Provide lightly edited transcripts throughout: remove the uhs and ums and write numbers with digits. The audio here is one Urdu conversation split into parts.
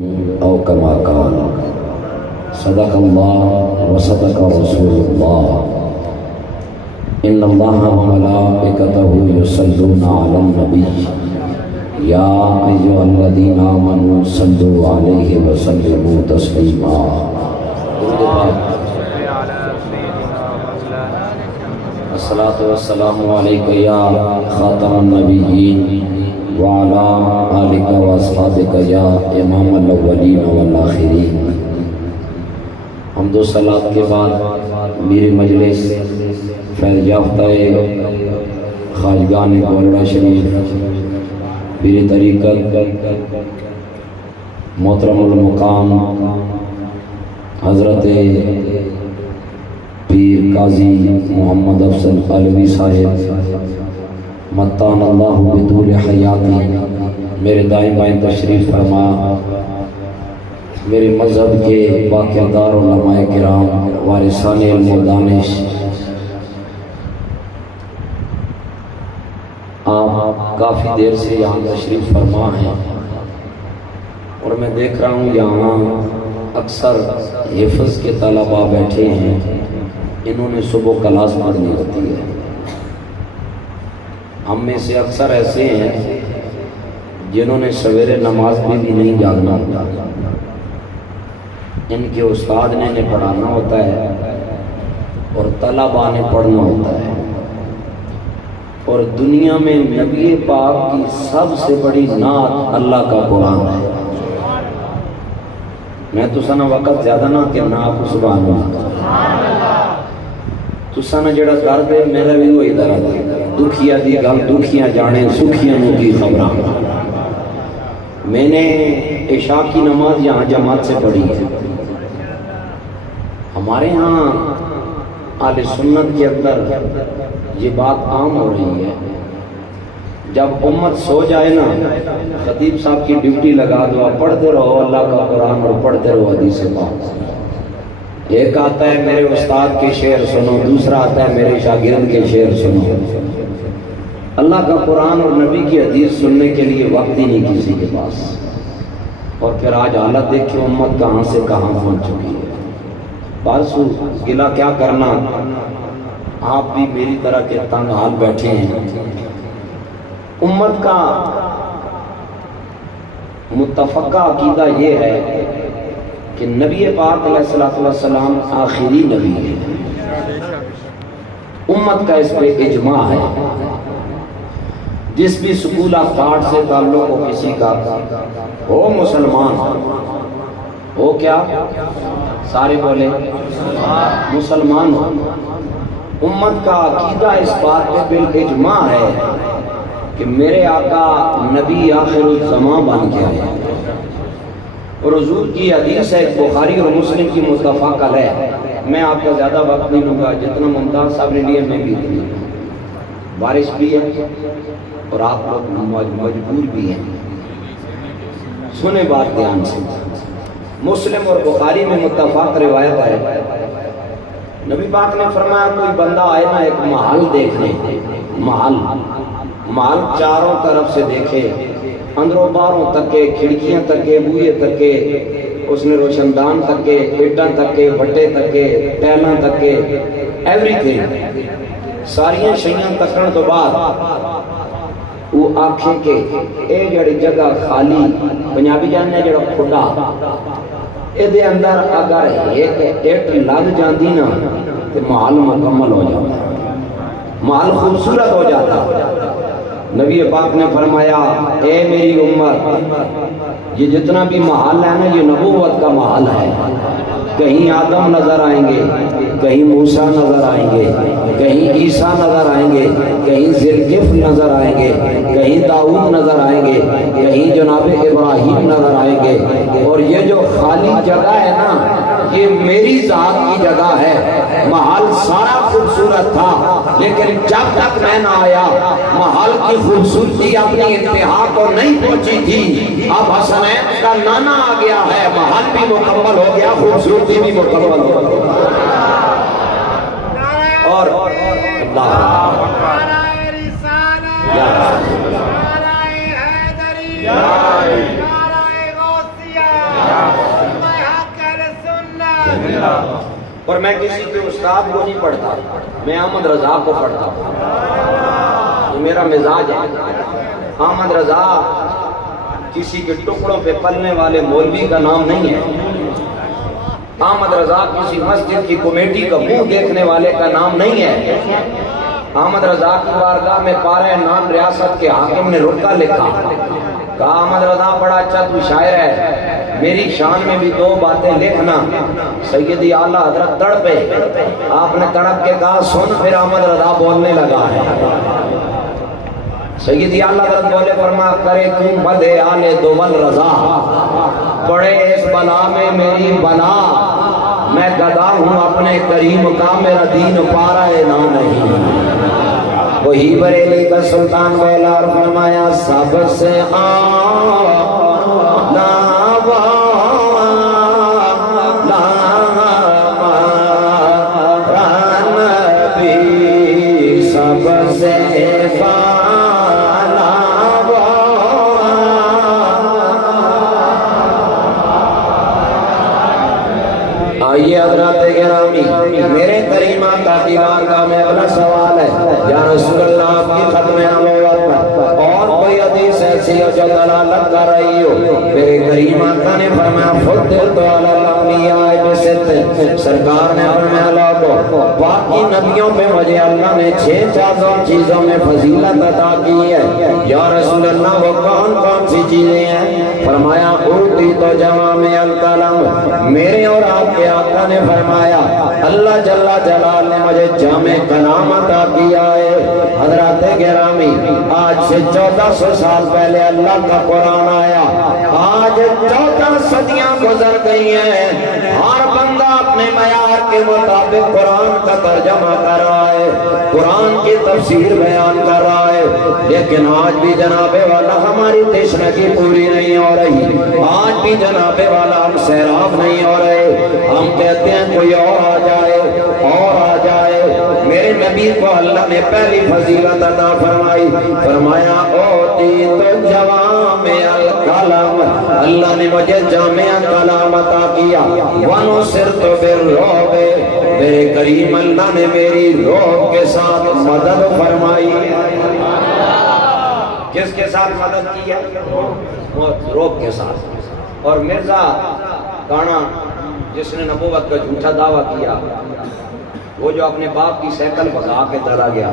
او کما قال صدق اللہ وصدق رسول اللہ ان اللہ وملائکتہ یصلون علی النبی یا ایھا الذین آمنوا صلوا علیہ وسلموا تسلیما۔ الصلاۃ والسلام علیک یا خاتم النبیین وعلا آلک و اصحابک یا امام الاولین والآخرین۔ حمد و صلات کے بعد میری مجلس فیض یافتہ خواجگان گولڑا شریف پیر طریقت محترم المقام حضرت پیر قاضی محمد افضل علوی صاحب متان اللہ بطول حیاتی، میرے دائیں بائیں تشریف فرما، میرے مذہب کے باکردار علماء کرام وارثان علم و دانش، آپ کافی دیر سے یہاں تشریف فرما ہیں اور میں دیکھ رہا ہوں یہاں اکثر حفظ کے طلباء بیٹھے ہیں، انہوں نے صبح کلاس پڑھنی ہوتی ہے۔ ہم میں سے اکثر ایسے ہیں جنہوں نے سویرے نماز بھی نہیں جاگنا ہوتا، ان کے استاد نے پڑھانا ہوتا ہے اور طلباء نے پڑھنا ہوتا ہے، اور دنیا میں نبی پاک کی سب سے بڑی نعت اللہ کا قرآن ہے۔ میں تو سنا وقت زیادہ نہ کہ نہ آپ سبحان اللہ تو سنا جڑا درد ہے میرا بھی وہی درد ہے، دکھیا دی گل دکھیاں جانے سکھیاں نو کی خبراں۔ میں نے عشاء کی نماز یہاں جماعت سے پڑھی ہے۔ ہمارے ہاں اہل سنت کے اندر یہ بات عام ہو رہی ہے، جب امت سو جائے نا خطیب صاحب کی ڈیوٹی لگا دو، آپ پڑھتے رہو اللہ کا قرآن اور پڑھتے رہو حدیث پاک۔ ایک آتا ہے میرے استاد کے شعر سنو، دوسرا آتا ہے میرے شاگرد کے شعر سنو۔ اللہ کا قرآن اور نبی کی حدیث سننے کے لیے وقت ہی نہیں کسی کے پاس، اور پھر آج حالت دیکھیں امت کہاں سے کہاں پہنچ چکی ہے۔ بارسو گلا کیا کرنا، آپ بھی میری طرح کے تنگ حال بیٹھے ہیں۔ امت کا متفقہ عقیدہ یہ ہے کہ نبی پاک علیہ الصلوۃ والسلام آخری نبی ہے، امت کا اس پہ اجماع ہے۔ جس بھی سکول آف تھاٹ سے تعلق ہو کسی کا، ہو مسلمان ہو، کیا سارے بولے مسلمان ہو، امت کا عقیدہ اس بات پہ بالاجماع ہے کہ میرے آقا نبی آخر الزمان بن کے آئے، اور حضور کی حدیث ہے بخاری اور مسلم کی متفق علیہ۔ میں آپ کا زیادہ وقت نہیں لوں گا، جتنا ممتاز صاحب نے لیے میں بھی لوں گا۔ بارش بھی ہے اور آپ لوگ مجبور بھی ہیں، سنیں بات دھیان سے۔ مسلم اور بخاری میں متفق روایت ہے، نبی پاک نے فرمایا کوئی بندہ آئے نا ایک محل دیکھنے، محل چاروں طرف سے دیکھے، اندروں باہروں تک کے، کھڑکیاں تک کے، بوئے تک کے، اس نے روشن دان تک کے، پیٹاں تک کے، بٹے تک کے، ٹیلاں تک کے، ایوری تھنگ ساریاں شیاں تکن تو بعد وہ آنکھیں کے اے جڑی جگہ خالی پنجابی جاننے جڑا کھڈا اے دے اندر اگر ایک اٹ لگ جاندی نا تو محل مکمل ہو جاتا، محل خوبصورت ہو جاتا۔ نبی پاک نے فرمایا اے میری امت، یہ جتنا بھی محل ہے نا یہ نبوت کا محل ہے۔ کہیں آدم نظر آئیں گے، کہیں موسیٰ نظر آئیں گے، کہیں عیسیٰ نظر آئیں گے، کہیں ذوالکفل نظر آئیں گے، کہیں داؤد نظر آئیں گے، کہیں جناب ابراہیم نظر آئیں گے، اور یہ جو خالی جگہ ہے نا یہ میری ذات کی جگہ ہے۔ محل سارا خوبصورت تھا لیکن جب تک میں نہ آیا محل کی خوبصورتی اپنی انتہا کو نہیں پہنچی تھی۔ اب حسنین کا نانا آ گیا ہے، محل بھی مکمل ہو گیا، خوبصورتی بھی مکمل ہو گیا۔ اور اور میں کسی کے استاد کو نہیں پڑھتا، میں احمد رضا کو پڑھتا ہوں، یہ میرا مزاج ہے۔ احمد رضا کسی کے ٹکڑوں پہ پلنے والے مولوی کا نام نہیں ہے، احمد رضا کسی مسجد کی کمیٹی کا منہ دیکھنے والے کا نام نہیں ہے۔ احمد رضا کی بارگاہ میں پارہ نام ریاست کے حاکم نے رکا لکھا، کہا احمد رضا بڑا اچھا تو شاعر ہے، میری شان میں بھی 2 باتیں لکھنا۔ سیدی اعلیٰ حضرت تڑپے، آپ نے تڑپ کے کہا سن، پھر احمد رضا بولنے لگا ہے۔ سیدی اعلیٰ حضرت بولے، فرما کرے تم بدے آلے دول رضا، پڑے اس بلا میں میری بلا، میں گدا ہوں اپنے کریم کا، میرا دین پارا نہ نہیں۔ وہی بریلی کا سلطان بیلار فرمایا سب سے آئیے حضرات گرامی، میرے کریم آقا کی بارگاہ میں اگلا سوال ہے، یا رسول اللہ آپ کی ختم نبوت پر اور کوئی حدیث ایسی ہو جو دلالت کر رہی ہو؟ میرے کریم آقا نے فرمایا فضلت علی الانبیاء بست، سرکار نے فرمایا لوگو باقی نبیوں پہ مجھے اللہ نے 6 چیزوں میں فضیلت عطا کی ہے۔ یا رسول اللہ وہ کون کون سی چیزیں ہیں؟ فرمایا اوتی تو جوامع الکلم، میرے اور آپ کے آقا نے فرمایا اللہ جل جلال نے مجھے جامع کلام عطا کیا ہے۔ حضرات گرامی، آج سے 1400 سال پہلے اللہ کا قرآن آیا، آج 14 صدیاں گزر گئی ہیں، ہر بندہ اپنے معیار کے مطابق قرآن کا ترجمہ کر رہا ہے، قرآن کی تفسیر بیان کر رہا ہے، لیکن آج بھی جناب والا ہماری تشنگی پوری نہیں ہو رہی، آج بھی جناب والا ہم سیراب نہیں ہو رہے، ہم کہتے ہیں کوئی اور آ جائے اور آ جائے۔ میرے نبی کو اللہ نے پہلی فضیلت عطا فرمائی، فرمایا اوتی تو جوامع الکلم، اللہ نے مجھے جامع کلام عطا کیا، ونصرت بالرعب، میرے کریم اللہ نے میری رعب کے ساتھ مدد فرمائی۔ کس کے ساتھ مدد کی ہے؟ رعب کے ساتھ۔ اور مرزا کانا جس نے نبوت کا جھوٹا دعویٰ کیا، وہ جو اپنے باپ کی سیکل بھگا کے چلا گیا،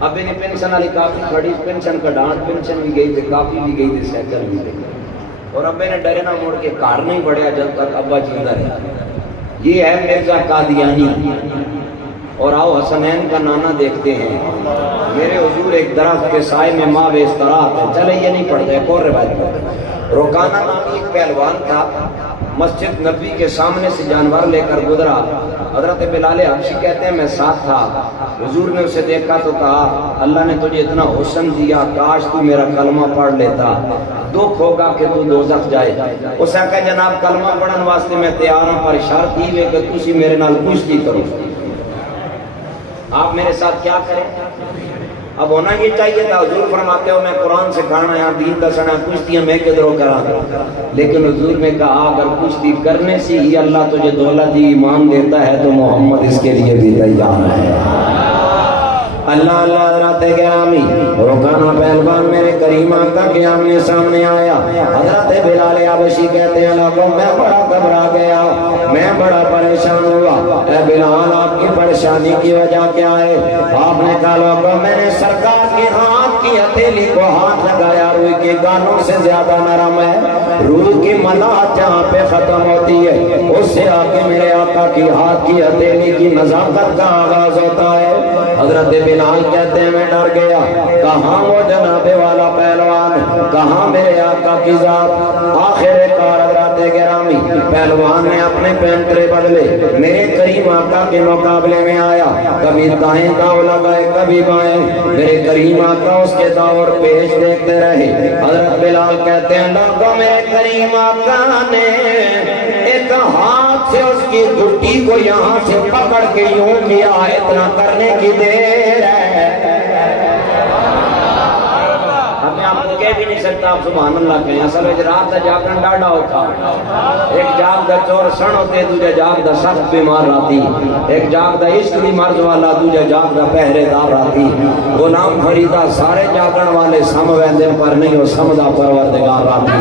اب انہیں پینشن والی کافی کھڑی، پینشن کا ڈانٹ، پینشن بھی گئی تھی، کافی بھی گئی تھی، سیکل بھی گئی، اور ابے نے ڈرے نہ موڑ کے کار نہیں بڑھیا جب تک ابا زندہ رہا۔ یہ ہے مرزا قادیانی۔ اور آؤ حسنین کا نانا دیکھتے ہیں، میرے حضور ایک درخت کے سائے میں ماں بے استراحت ہے، چلے یہ نہیں پڑھتے، ایک اور روایت پڑھتے۔ رکانہ نامی ایک پہلوان تھا، مسجد نبی کے سامنے سے جانور لے کر گزرا، حضرت بلال حبشی کہتے ہیں میں ساتھ تھا، حضور نے اسے دیکھا تو کہا اللہ نے تجھے اتنا حسن دیا، کاش تو میرا کلمہ پڑھ لیتا، دکھ ہوگا کہ تو دوزخ جائے۔ اسے کہا جناب کلمہ پڑھن واسطے میں تیار ہوں، پر شرط ہی ہے کہ تسی میرے نال کشتی کرو۔ آپ میرے ساتھ کیا کریں؟ اب ہونا یہ چاہیے تھا، حضور فرماتے ہو میں قرآن سے کھانا یہاں دین دسنا، کشتیاں میں کدھروں کرا، لیکن حضور نے کہا اگر کشتی کرنے سے ہی اللہ تجھے دولت ایمان دیتا ہے تو محمد اس کے لیے بھی تیار ہے۔ اللہ اللہ حضرات گرامی، رکانہ پہلوان میرے کریم آقا کے آمنے سامنے آیا، حضرت بلال حبشی کہتے ہیں لوگوں میں بڑا گھبرا گیا، میں بڑا پریشان ہوا، اے بلال آپ کی پریشانی کی وجہ کیا ہے؟ آپ نے کہا لوگوں میں نے سرکار کے ہاتھ کی ہتھیلی کو ہاتھ لگایا، روئی کے گانوں سے زیادہ نرم ہے، روئی کی ملاحت جہاں پہ ختم ہوتی ہے اس سے آگے میرے آقا کی ہاتھ کی ہتھیلی کی نزاکت کا آغاز ہوتا ہے۔ حضرت بلال کہتے ہیں میں ڈر گیا، کہاں وہ جناب والا پہلوان، کہاں میرے آقا کی ذات؟ آخر کار حضرات گرامی پہلوان نے اپنے پینترے بدلے، میرے کریم آقا کے مقابلے میں آیا، کبھی دائیں داؤ لگائے کبھی بائیں، میرے کریم آقا اس کے داؤ اور پیش دیکھتے رہے۔ حضرت بلال کہتے ہیں لوگوں میرے کریم آقا نے ایک ہاتھ سے اس کی گھٹی کو یہاں سے پکڑ کے یوں کیا، اتنا کرنے کی دیر ہے۔ اب میں آپ کو کہہ کہہ بھی نہیں سکتا آپ سبحان اللہ کہیں. اصل میں رات دا جاگن ڈاڈا ہوتا. ایک جاگ دا چور سن ہوتے دوجا جاگ دا سخت بیمار راتی. ایک جاگ دا عشق بھی مرض والا دوجا جاگ دا پہرے دار راتی. غلام فریدہ سارے جاگن والے سم ویندے پر نہیں ہو سمدہ پروردگار راتی.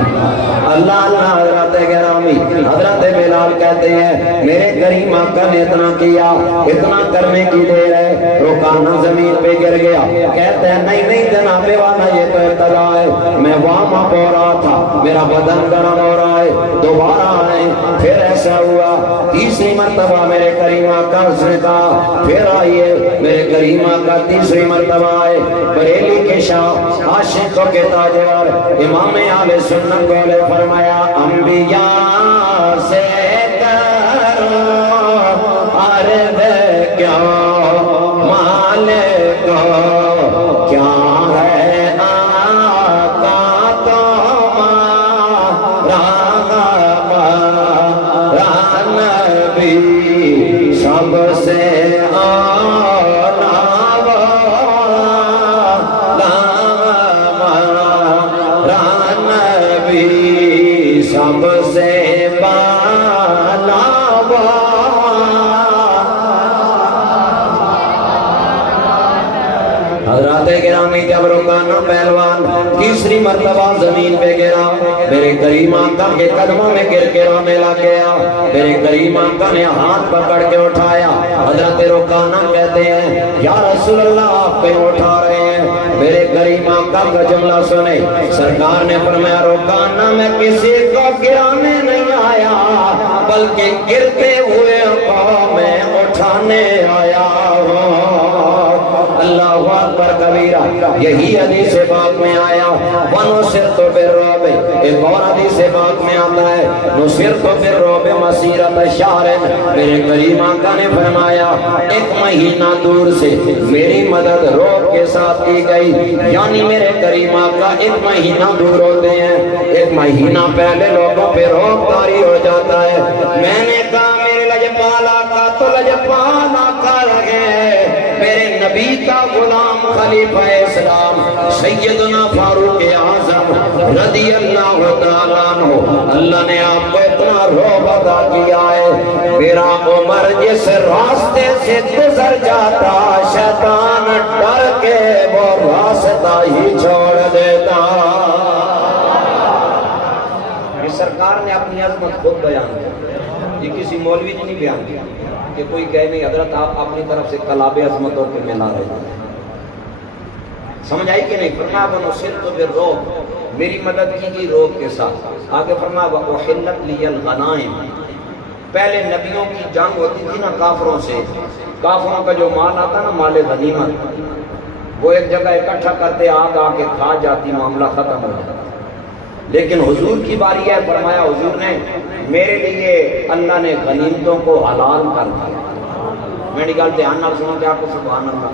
اللہ اللہ. حضرت گرامی حضرت بلال کہتے ہیں میرے کریم آقا نے اتنا کیا, اتنا کرنے کی دیر ہے, رکانا زمین پہ گر گیا. کہتے ہیں نہیں جناب والا یہ تو ابتدا ہے, میں وہاں ہو رہا تھا, میرا بدن گرم ہو رہا ہے. دوبارہ آئے پھر ایسا ہوا, تیسری مرتبہ میرے کریم آقا نے کہا پھر آئیے. میرے کریم آقا تیسری مرتبہ آئے. بریلی کے شاہ عاشقوں کے تاجر امام اہل سنت کو فرمایا انبیاء سے کرو عرض کیا مالک کیا ہے آقا تمہارا نبی سب سے سب سے بالا حضرات گرامی جب رکانا پہلوان تیسری مرتبہ زمین پہ گرا, میرے کریم آقا کے قدموں میں گر کے رونے لگ گیا. میرے کریم آقا نے ہاتھ پکڑ کے اٹھایا. حضرت رکانا کہتے ہیں یا رسول اللہ آپ پہ اٹھا رہے ہیں. میرے کریم آقا کا جملہ سنے, سرکار نے فرمایا رکانا میں کسی کو گرانے نہیں آیا بلکہ گرتے ہوئے کو میں اٹھانے آیا ہوں. اللہ اکبر کبیرہ. یہی حدیث پاک میں آیا وَنُصِرْتُ بِالرُّعْبِ. ایک اور حدیث پاک میں آتا ہے نُصِرْتُ بِالرُّعْبِ مَسِيرَةَ شَهْرٍ. میرے کریم آقا نے فرمایا ایک مہینہ دور سے میری مدد رعب کے ساتھ کی گئی. یعنی میرے کریم آقا ایک مہینہ دور ہوتے ہیں, ایک مہینہ پہلے لوگوں پہ رعب طاری ہو جاتا ہے. میں نے کہا میرے لجپال آقا تو لجپال آقا رہے, میرے نبی کا غلام خلیفہ اسلام سیدنا فاروق اعظم رضی اللہ تعالیٰ عنہ, اللہ نے آپ کو اتنا رعب عطا کیا ہے. میرا عمر جس راستے سے گزر جاتا شیطان ڈر کے وہ راستہ ہی چھوڑ دیتا. یہ سرکار نے اپنی عظمت خود بیان کیا, یہ کسی مولوی نے نہیں بیان کیا کہ کوئی کہے نہیں حضرت آپ اپنی طرف سے کلاب عظمتوں کے ملا رہے ہیں. سمجھ آئی کہ نہیں؟ فرمایا وَنُصِرْتُ بِالرُّعْبِ, میری مدد کی گئی روب کے ساتھ. آگے فرمایا وَأُحِلَّتْ لِيَ الْغَنَائِمُ. پہلے نبیوں کی جنگ ہوتی تھی نا کافروں سے, کافروں کا جو مال آتا نا مال غنیمت, وہ ایک جگہ اکٹھا کرتے آگ آ کے کھا جاتی, معاملہ ختم ہو جاتا. لیکن حضور کی باری ہے, فرمایا حضور نے میرے لیے اللہ نے غنیمتوں کو حلال کر دیا. میری گل دھیان نال سنو کیا کو سبحان اللہ.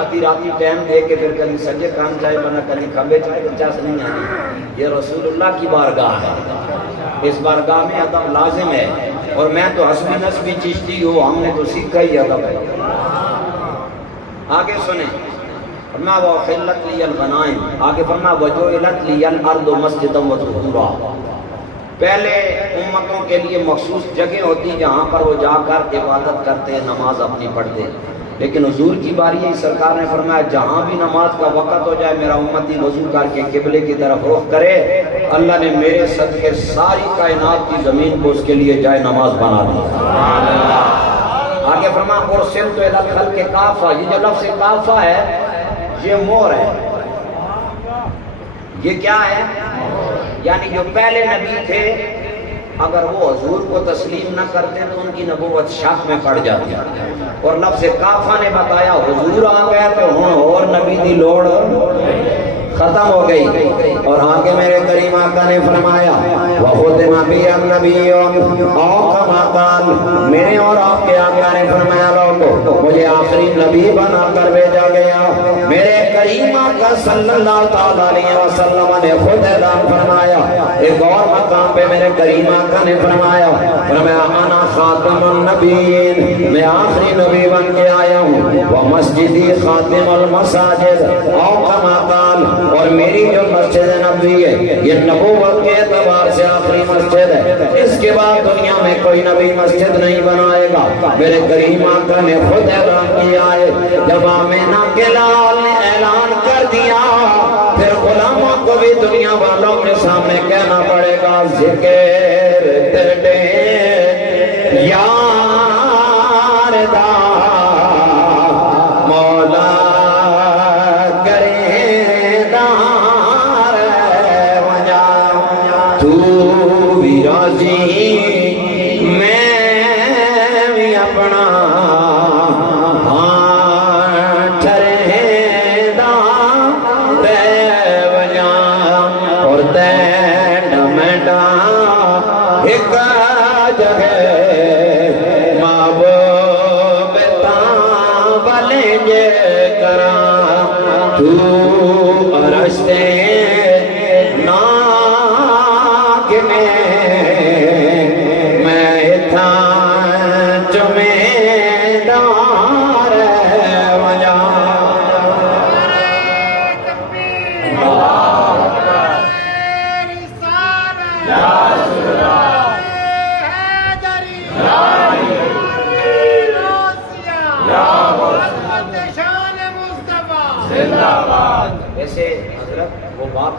آدھی راتی ٹائم دے کے پھر کبھی سجے کان چاہے بنا کبھی کھمبے چاہے چاس نہیں آنی. یہ رسول اللہ کی بارگاہ ہے, اس بارگاہ میں ادب لازم ہے. اور میں تو حسبی نسبی چشتی ہوں, ہم نے تو سیکھا ہی ادب ہے. آگے سنیں فرمایا وَأُحِلَّتْ لِيَ الْغَنَائِمُ. آگے فرمایا وَجُعِلَتْ لِيَ الْأَرْضُ مَسْجِدًا وَطَهُورًا. پہلے امتوں کے لیے مخصوص جگہ ہوتی جہاں پر وہ جا کر عبادت کرتے, نماز اپنی پڑھتے. لیکن حضور کی باری ہے, سرکار نے فرمایا جہاں بھی نماز کا وقت ہو جائے میرا امتی وضو کر کے قبلے کی طرف رخ کرے, اللہ نے میرے صدقے ساری کائنات کی زمین کو اس کے لیے جائے نماز بنا دی. آگے فرمایا اُرْسِلْتُ إِلَى الْخَلْقِ كَافَّةً. یہ جو لفظ کافہ ہے یہ مور ہے. یہ کیا ہے؟ یعنی جو پہلے نبی تھے اگر وہ حضور کو تسلیم نہ کرتے تو ان کی نبوت شک میں پڑ جاتی. اور لفظ کافہ نے بتایا حضور آ گئے تو اور نبی دی لوڑ ختم ہو گئی. اور آگے میرے کریم آقا نے فرمایا وختم بی النبی او کما قال میرے اور آپ کے آقا نے فرمایا لوگو مجھے آخری نبی بنا کر بھیجا گیا. میرے کریم آقا صلی اللہ تعالیٰ علیہ وسلم نے خود اعلان فرمایا. ایک اور مقام پہ میرے کریم آقا نے فرمایا انا خاتم النبیین میں آخری نبی بن کے آیا ہوں. ومسجدی خاتم المساجد او کما قال اور میری جو مسجد نبوی ہے یہ نبوت کے اعتبار سے آخری مسجد ہے. اس کے بعد دنیا میں کوئی نبی مسجد نہیں بنائے گا. میرے کریم آقا نے خود اعلان کیا ہے. جب آمینہ کے لال نے اعلان کر دیا پھر غلاموں کو بھی دنیا والوں کے سامنے کہنا پڑے گا ذکر تیرے یار دا مولا کرے دار وجا تو بھی راضی میں بھی اپنا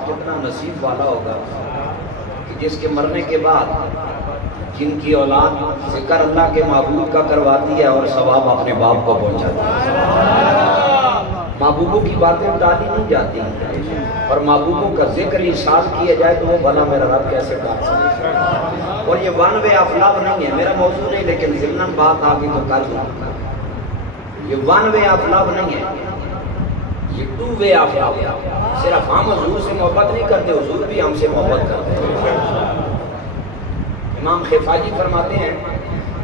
کتنا نصیب والا ہوگا کہ جس کے مرنے کے بعد جن کی اولاد ذکر اللہ کے معبود کا کرواتی ہے اور ثواب اپنے باپ کو پہنچاتی ہے. محبوبوں کی باتیں ٹالی نہیں جاتی اور محبوبوں کا ذکر ارشاد کیا جائے تو وہ بھلا میرا رب کیسے ٹال سکتا ہے. اور یہ ون وے آف لو نہیں ہے, میرا موضوع نہیں, لیکن ضمن بات آ گئی تو کر دوں. یہ ون وے آف لو نہیں ہے, یہ ٹو وے آف لو. صرف ہم حضور سے محبت نہیں کرتے, حضور بھی ہم سے محبت کرتے ہیں. امام خفاجی فرماتے ہیں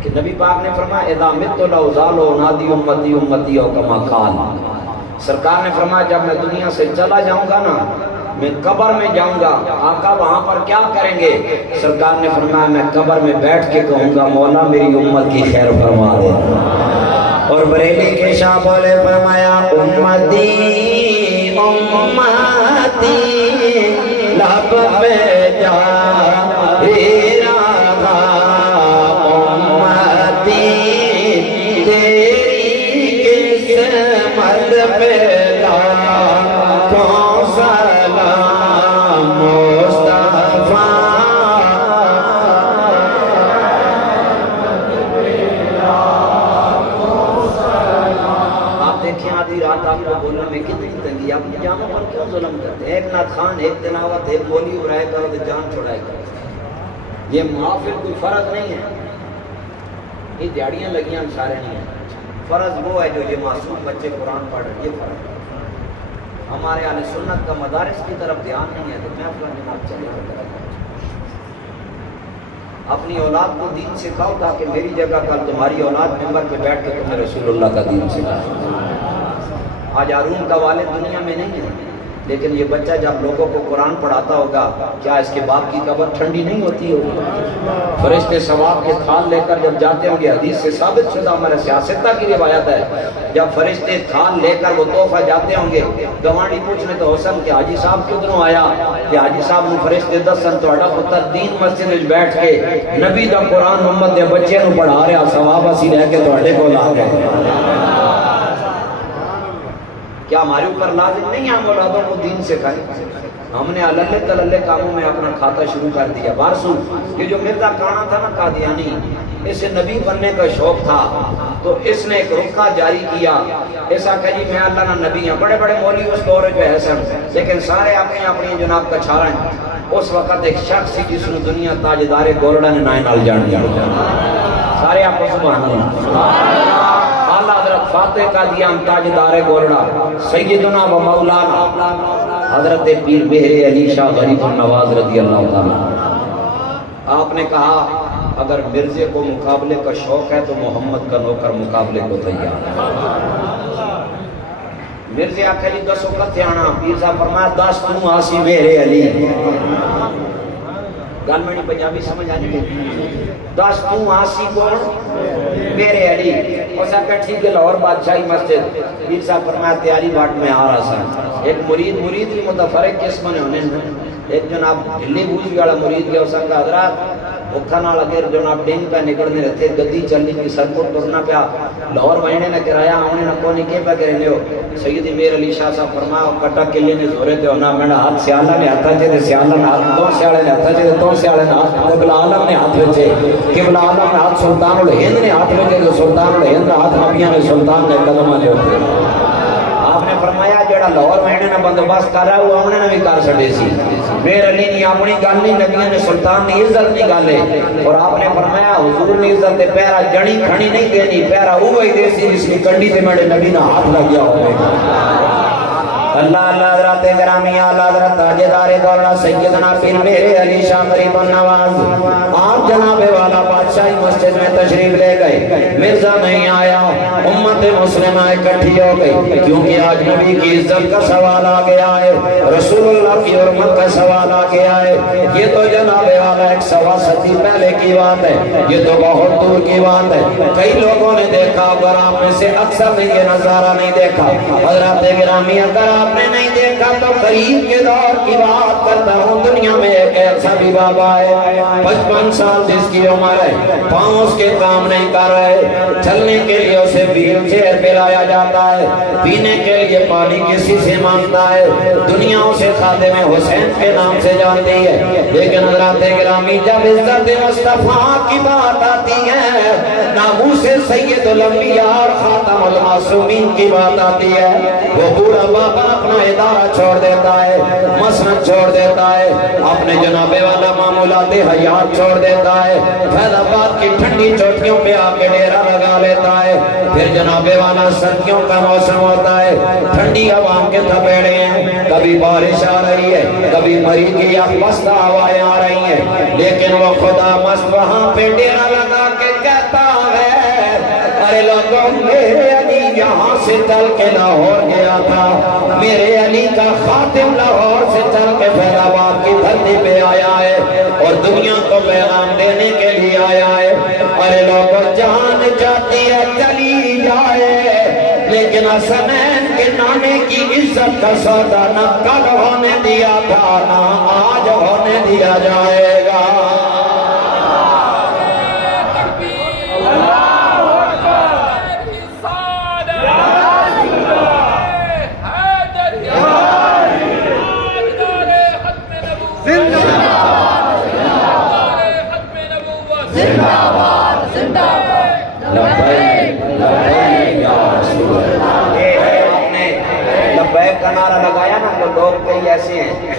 کہ نبی پاک نے فرمایا اذا مت لو زالو نادی امتی امتی او کما قال. سرکار نے فرمایا جب میں دنیا سے چلا جاؤں گا نا, میں قبر میں جاؤں گا, آقا وہاں پر کیا کریں گے؟ سرکار نے فرمایا میں قبر میں بیٹھ کے کہوں گا مولا میری امت کی خیر فرما دے. اور بریلی کے شاہ بولے فرمایا امتی امتی لب پہ جا رہا امتی تیری قسمت پہ لاکھوں سلام مصطفیٰ. آپ دیکھیں آدھی رات آپ کو بولنے میں کتنی تنگی, آپ کی جاموں پر کیوں ظلم کرتے ہیں؟ ایک نعت خان, ایک تلاوت, ایک بولی اڑائے گا تو جان چھوڑائے گا. یہ محافل کوئی فرض نہیں ہے, یہ دیاڑیاں لگیاں سارے نہیں ہیں. فرض وہ ہے جو یہ معصوم بچے قرآن پڑھ رہے, یہ فرض ہے. ہمارے اہل سنت کا مدارس کی طرف دھیان نہیں ہے تو میں اپنا جناب چلے اپنی اولاد کو دین سکھاؤ تاکہ میری جگہ کل تمہاری اولاد ممبر پہ بیٹھ کے تمہیں رسول اللہ کا دین سکھاؤ. آج ہارون کا والد دنیا میں نہیں ہے, لیکن یہ بچہ جب لوگوں کو قرآن پڑھاتا ہوگا کیا اس کے باپ کی قبر ٹھنڈی نہیں ہوتی ہوگی؟ فرشتے ثواب کے تھال لے کر جب جاتے ہوں گے, حدیث سے ثابت شدہ ہمارے سیاستہ کی روایت ہے, جب فرشتے تھال لے کر وہ تحفہ جاتے ہوں گے گوانڈی پوچھنے تو حسن کہ حاجی صاحب کدھروں آیا, کہ حاجی صاحب نے فرشتے دسن تہاڈا پتر دین مسجد وچ بیٹھ کے نبی دا قرآن محمد دے بچے نوں پڑھا رہا, ثواب اسی لے کے تہاڈے کول آ گئے. کیا ہمارے اوپر لازم نہیں ہے ہم اولادوں کو دین سکھائیں؟ ہم نے اللہ تللے کاموں میں اپنا کھاتا شروع کر دیا. بارسو یہ جو مرزا کانا تھا نا قادیانی, اسے نبی بننے کا شوق تھا تو اس نے ایک رکھا جاری کیا, ایسا کہ جی میں اللہ نہ نبی ہوں. بڑے بڑے مولوی اس دور پہ ہے سن, لیکن سارے اپنی اپنی جناب کا چھاڑا ہیں. اس وقت ایک شخص تھی جس نے دنیا تاجدار گولڑا نے نائن نال جان دیا. سارے آپ کو سبحان اللہ. حضرت فاتح قادیان تاجدار گولڑا سیدنا و مولانا حضرت پیر بہر علی شاہ غریب النواز رضی اللہ تعالیٰ. آپ نے کہا اگر مرزے کو مقابلے کا شوق ہے تو محمد کا نوکر مقابلے کو تیار ہے۔ مرزے آکھے جی دسو کتے آنا، پیر صاحب فرمایا 10 تو آسی میرے علی۔ گل میں نہیں پنجابی سمجھ آ نہیں، 10 تو آسی کون میرے علی۔ اس آکھا ٹھیک ہے لاہور بادشاہی مسجد، پیر صاحب فرمایا تیاری واٹ میں آ رہا سا، ایک مرید بھی متفرق قسم نے ہونے، ایک جناب دلی بوجھ والا مرید گیا، اس آکھا حضرات اوکھا نال اگر جناب ڈنگ پہ نکلنے رہتے گدی چلنی کی سر کو ٹرنا پیا، لاہور وہنے نہ کرایہ آنے نہ کونی کے پہ کرنے ہو۔ سیدی میر علی شاہ صاحب فرمایا کٹا کلے نے زورے تے ہونا میں ہاتھ سیالہ نے ہاتھا چے سیالہ نے ہاتھ دو سیالے نے ہاتھا چے دو سیالے نے ہاتھ قبل عالم نے ہاتھ وچے قبل عالم نے ہاتھ سلطان الہند نے ہاتھ وچے سلطان الہند ہاتھ نبیاں نے سلطان نے قدمہ نے ہوتے۔ آپ نے فرمایا جڑا لاہور مہینے نہ بندوبست کر رہا ہے وہ آمنے نہ بھی کر سکے سی، میر علی نہیں اپنی گل نہیں، نبیوں نے سلطان نے عزت نہیں گالے، اور آپ نے فرمایا حضور نے عزت دے پیرا جڑی کھڑی نہیں دینی، پیرا وہی دے سی جس کی کنڈی تے میرے نبی نہ ہاتھ لگ گیا ہوئے۔ اللہ اللہ حضرات گرامی اعلیٰ حضرت تاجدار دولہ سیدنا پیر میرے علی شاہ غریب النواز آپ جناب والا بادشاہی مسجد میں تشریف لے گئے، مرزا نہیں آیا، امت مسلمہ اکٹھی ہو گئی، کیونکہ آج نبی کی عزت کا سوال آ گیا ہے، رسول اللہ کی حرمت کا سوال آ گیا ہے۔ یہ تو جناب والا 127 پہلے کی بات ہے، یہ تو بہت دور کی بات ہے۔ کئی لوگوں نے دیکھا، اگر آپ میں سے اکثر نے یہ نظارہ نہیں دیکھا، حضرات گرامی اگر آپ نے نہیں دیکھا تو قریب کے دور کی بات کرتا ہوں، دنیا میں ایک ایسا بھی بابا ہے 55 سال جس کی عمر ہے، پاؤں اس کے کام نہیں کر رہے، چلنے کے لیے اسے ویل چیئر پہ لایا جاتا ہے، پینے کے لیے پانی کسی سے مانگتا ہے، دنیا اسے خادم حسین کے نام سے جانتی ہے، لیکن حضرات گرامی جب عزت مصطفیٰ کی بات آتی ہے، ناموس سید الانبیاء اور خاتم المعصومین کی بات آتی ہے، وہ بوڑھا بابا اپنا ادارہ چھوڑ دیتا ہے، مسند چھوڑ دیتا ہے، اپنے جناب والا معمولات حیات چھوڑ دیتا ہے، فیض آباد کی ٹھنڈی چوٹیوں پہ آ کے ڈیرا لگا لیتا ہے، پھر جناب والا سردیوں کا موسم ہوتا ہے، ٹھنڈی ہوا کے تھپیڑے ہیں، کبھی بارش آ رہی ہے، کبھی مری کی مست ہوائیں آ رہی ہیں، لیکن وہ خدا مست وہاں پہ ڈیرا لگا کے کہتا ہے ارے لوگوں میرے علی یہاں سے چل کے لاہور گیا تھا، میرے علی کا خاتم لاہور سے چل کے فیض آباد کی دھرتی پہ آیا ہے اور دنیا کو پیغام دینے کے لیے آیا ہے۔ ارے لوگوں جان جاتی ہے چلی جائے، لیکن حسنین کے نانے کی عزت کا سودا نہ کل ہونے دیا تھا نہ آج ہونے دیا جائے گا۔ کا نعرہ لگایا نا تو لوگ کئی ایسے ہیں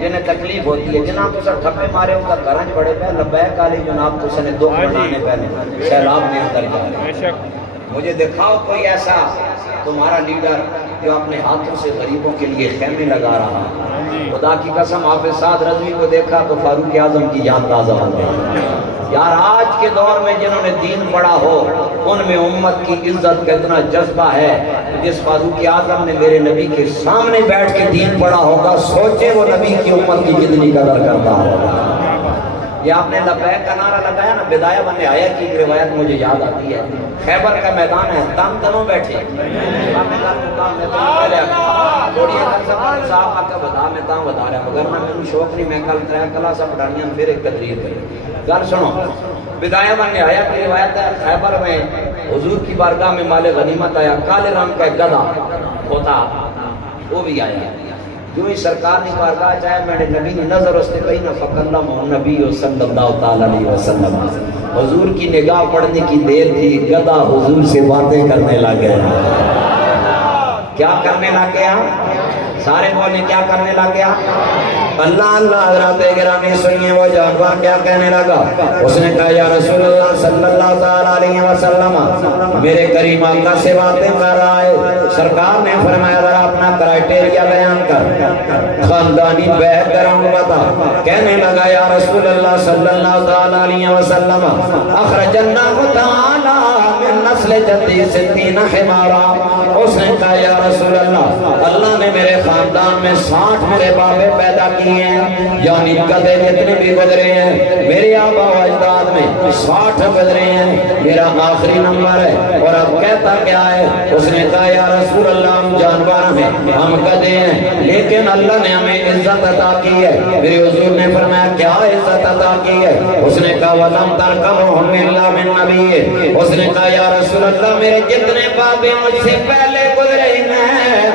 جنہیں تکلیف ہوتی ہے، جناب تو سر ٹھپے مارے ان کا گرنج بڑے پہ لبیک علی جناب تو سنے دو بنانے پہلے سیلاب میں اندر جا رہے۔ مجھے دکھاؤ کوئی ایسا تمہارا لیڈر جو اپنے ہاتھوں سے غریبوں کے لیے خیمے لگا رہا، خدا کی قسم حافظ سعد رضوی کو دیکھا تو فاروق اعظم کی یاد تازہ ہو گئی۔ یار آج کے دور میں جنہوں نے دین پڑھا ہو ان میں امت کی عزت کا اتنا جذبہ ہے، جس فاروق اعظم نے میرے نبی کے سامنے بیٹھ کے دین پڑھا ہوگا، سوچے وہ نبی کی امت کی کتنی قدر کرتا ہوگا۔ یہ آپ نے لبیک کا نعرہ لگایا نا، بدایہ بن نہایہ کی ایک روایت مجھے یاد آتی ہے، خیبر کا میدان ہے، تن تنوں بیٹھے صاحب آکا بدا میں تاں بدا رہا مگر نہ میں شوق نہیں، میں کل ترہ کلا سا پڑھانیاں پھر ایک تدریر کریں گل سنو۔ بدایہ بن نہایہ کی روایت ہے، خیبر میں حضور کی بارگاہ میں مال غنیمت آیا، کالے رنگ کا گدھا ہوتا وہ بھی آیا، جو ہی سرکار نے بارگاہ چاہے میں نے نبی نے نظر اس نے کہی نہ فکلم نبی صلی اللہ علیہ وسلم، حضور کی نگاہ پڑھنے کی دیر تھی، گدھا حضور سے باتیں کرنے لگ گیا۔ کیا کرنے لگ گیا؟ سارے بولے کیا کرنے لگ گیا؟ اللہ اللہ حضرات گرامی سنیے وہ جانور کیا کہنے لگا. اس نے کہا یا رسول اللہ صلی اللہ تعالیٰ علیہ وسلم میرے کریم آقا سے باتیں کر رہا ہے. سرکار نے فرمایا ذرا اپنا کرائٹیریا بیان کر, خاندانی بیک گراؤنڈ بتا. کہنے لگا یا رسول اللہ صلی اللہ تعالیٰ علیہ وسلم اخرجنا تعالیٰ من نسل جدی ستین حمارا. اس نے کہا یا رسول اللہ اللہ نے میرے خاندان میں 60 میرے بابے پیدا کیے ہیں, یعنی قدے جتنے بھی گزرے ہیں میرے آبا و اجداد میں 60 گزرے ہیں, میرا آخری نمبر ہے. اور اب کہتا کیا ہے؟ اس نے کہا یا رسول اللہ ہم جانور ہیں, ہم قدے ہیں, لیکن اللہ نے ہمیں عزت عطا کی ہے. میرے حضور نے فرمایا کیا عزت عطا کی ہے؟ اس نے کہا وَلَمْ تَرْكَبُهُمْ إِلَّا مِن نَبِيٍّ. اس نے کہا یا رسول اللہ میرے جتنے بابے مجھ سے پہلے گزرے ہیں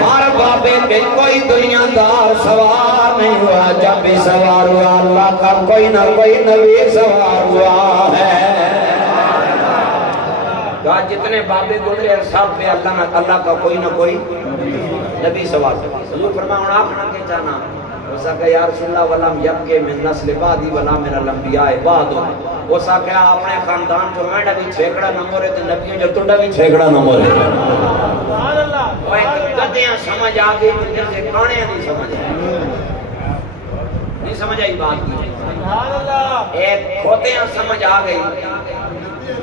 ہر بابے پہ کوئی دنیا دار سوار نہیں ہوا, جب بھی سوار ہوا اللہ کا کوئی نہ کوئی نبی سوار ہوا ہے. کہا جتنے بابے گزرے ہیں سب پہ اللہ کا کوئی نہ کوئی نبی سوار ہوا. حضور فرمایا ہوں آپ نہ کے چاہنا. اس نے یا رسول اللہ ولم یبقى من نسل بعدی ولا من الانبیاء بعد. اس نے کہا اپنے خاندان جو میں بھی چھیکڑا نمبر ہے تو نبیوں جو تنڈا بھی چھیکڑا نمبر ہے. سبحان اللہ. وہ گدیاں سمجھ آ گئی جیسے کانیاں نہیں سمجھ آئی, نہیں سمجھ آئی بات کی. سبحان اللہ. ایک کھوتیاں سمجھ آ گئی,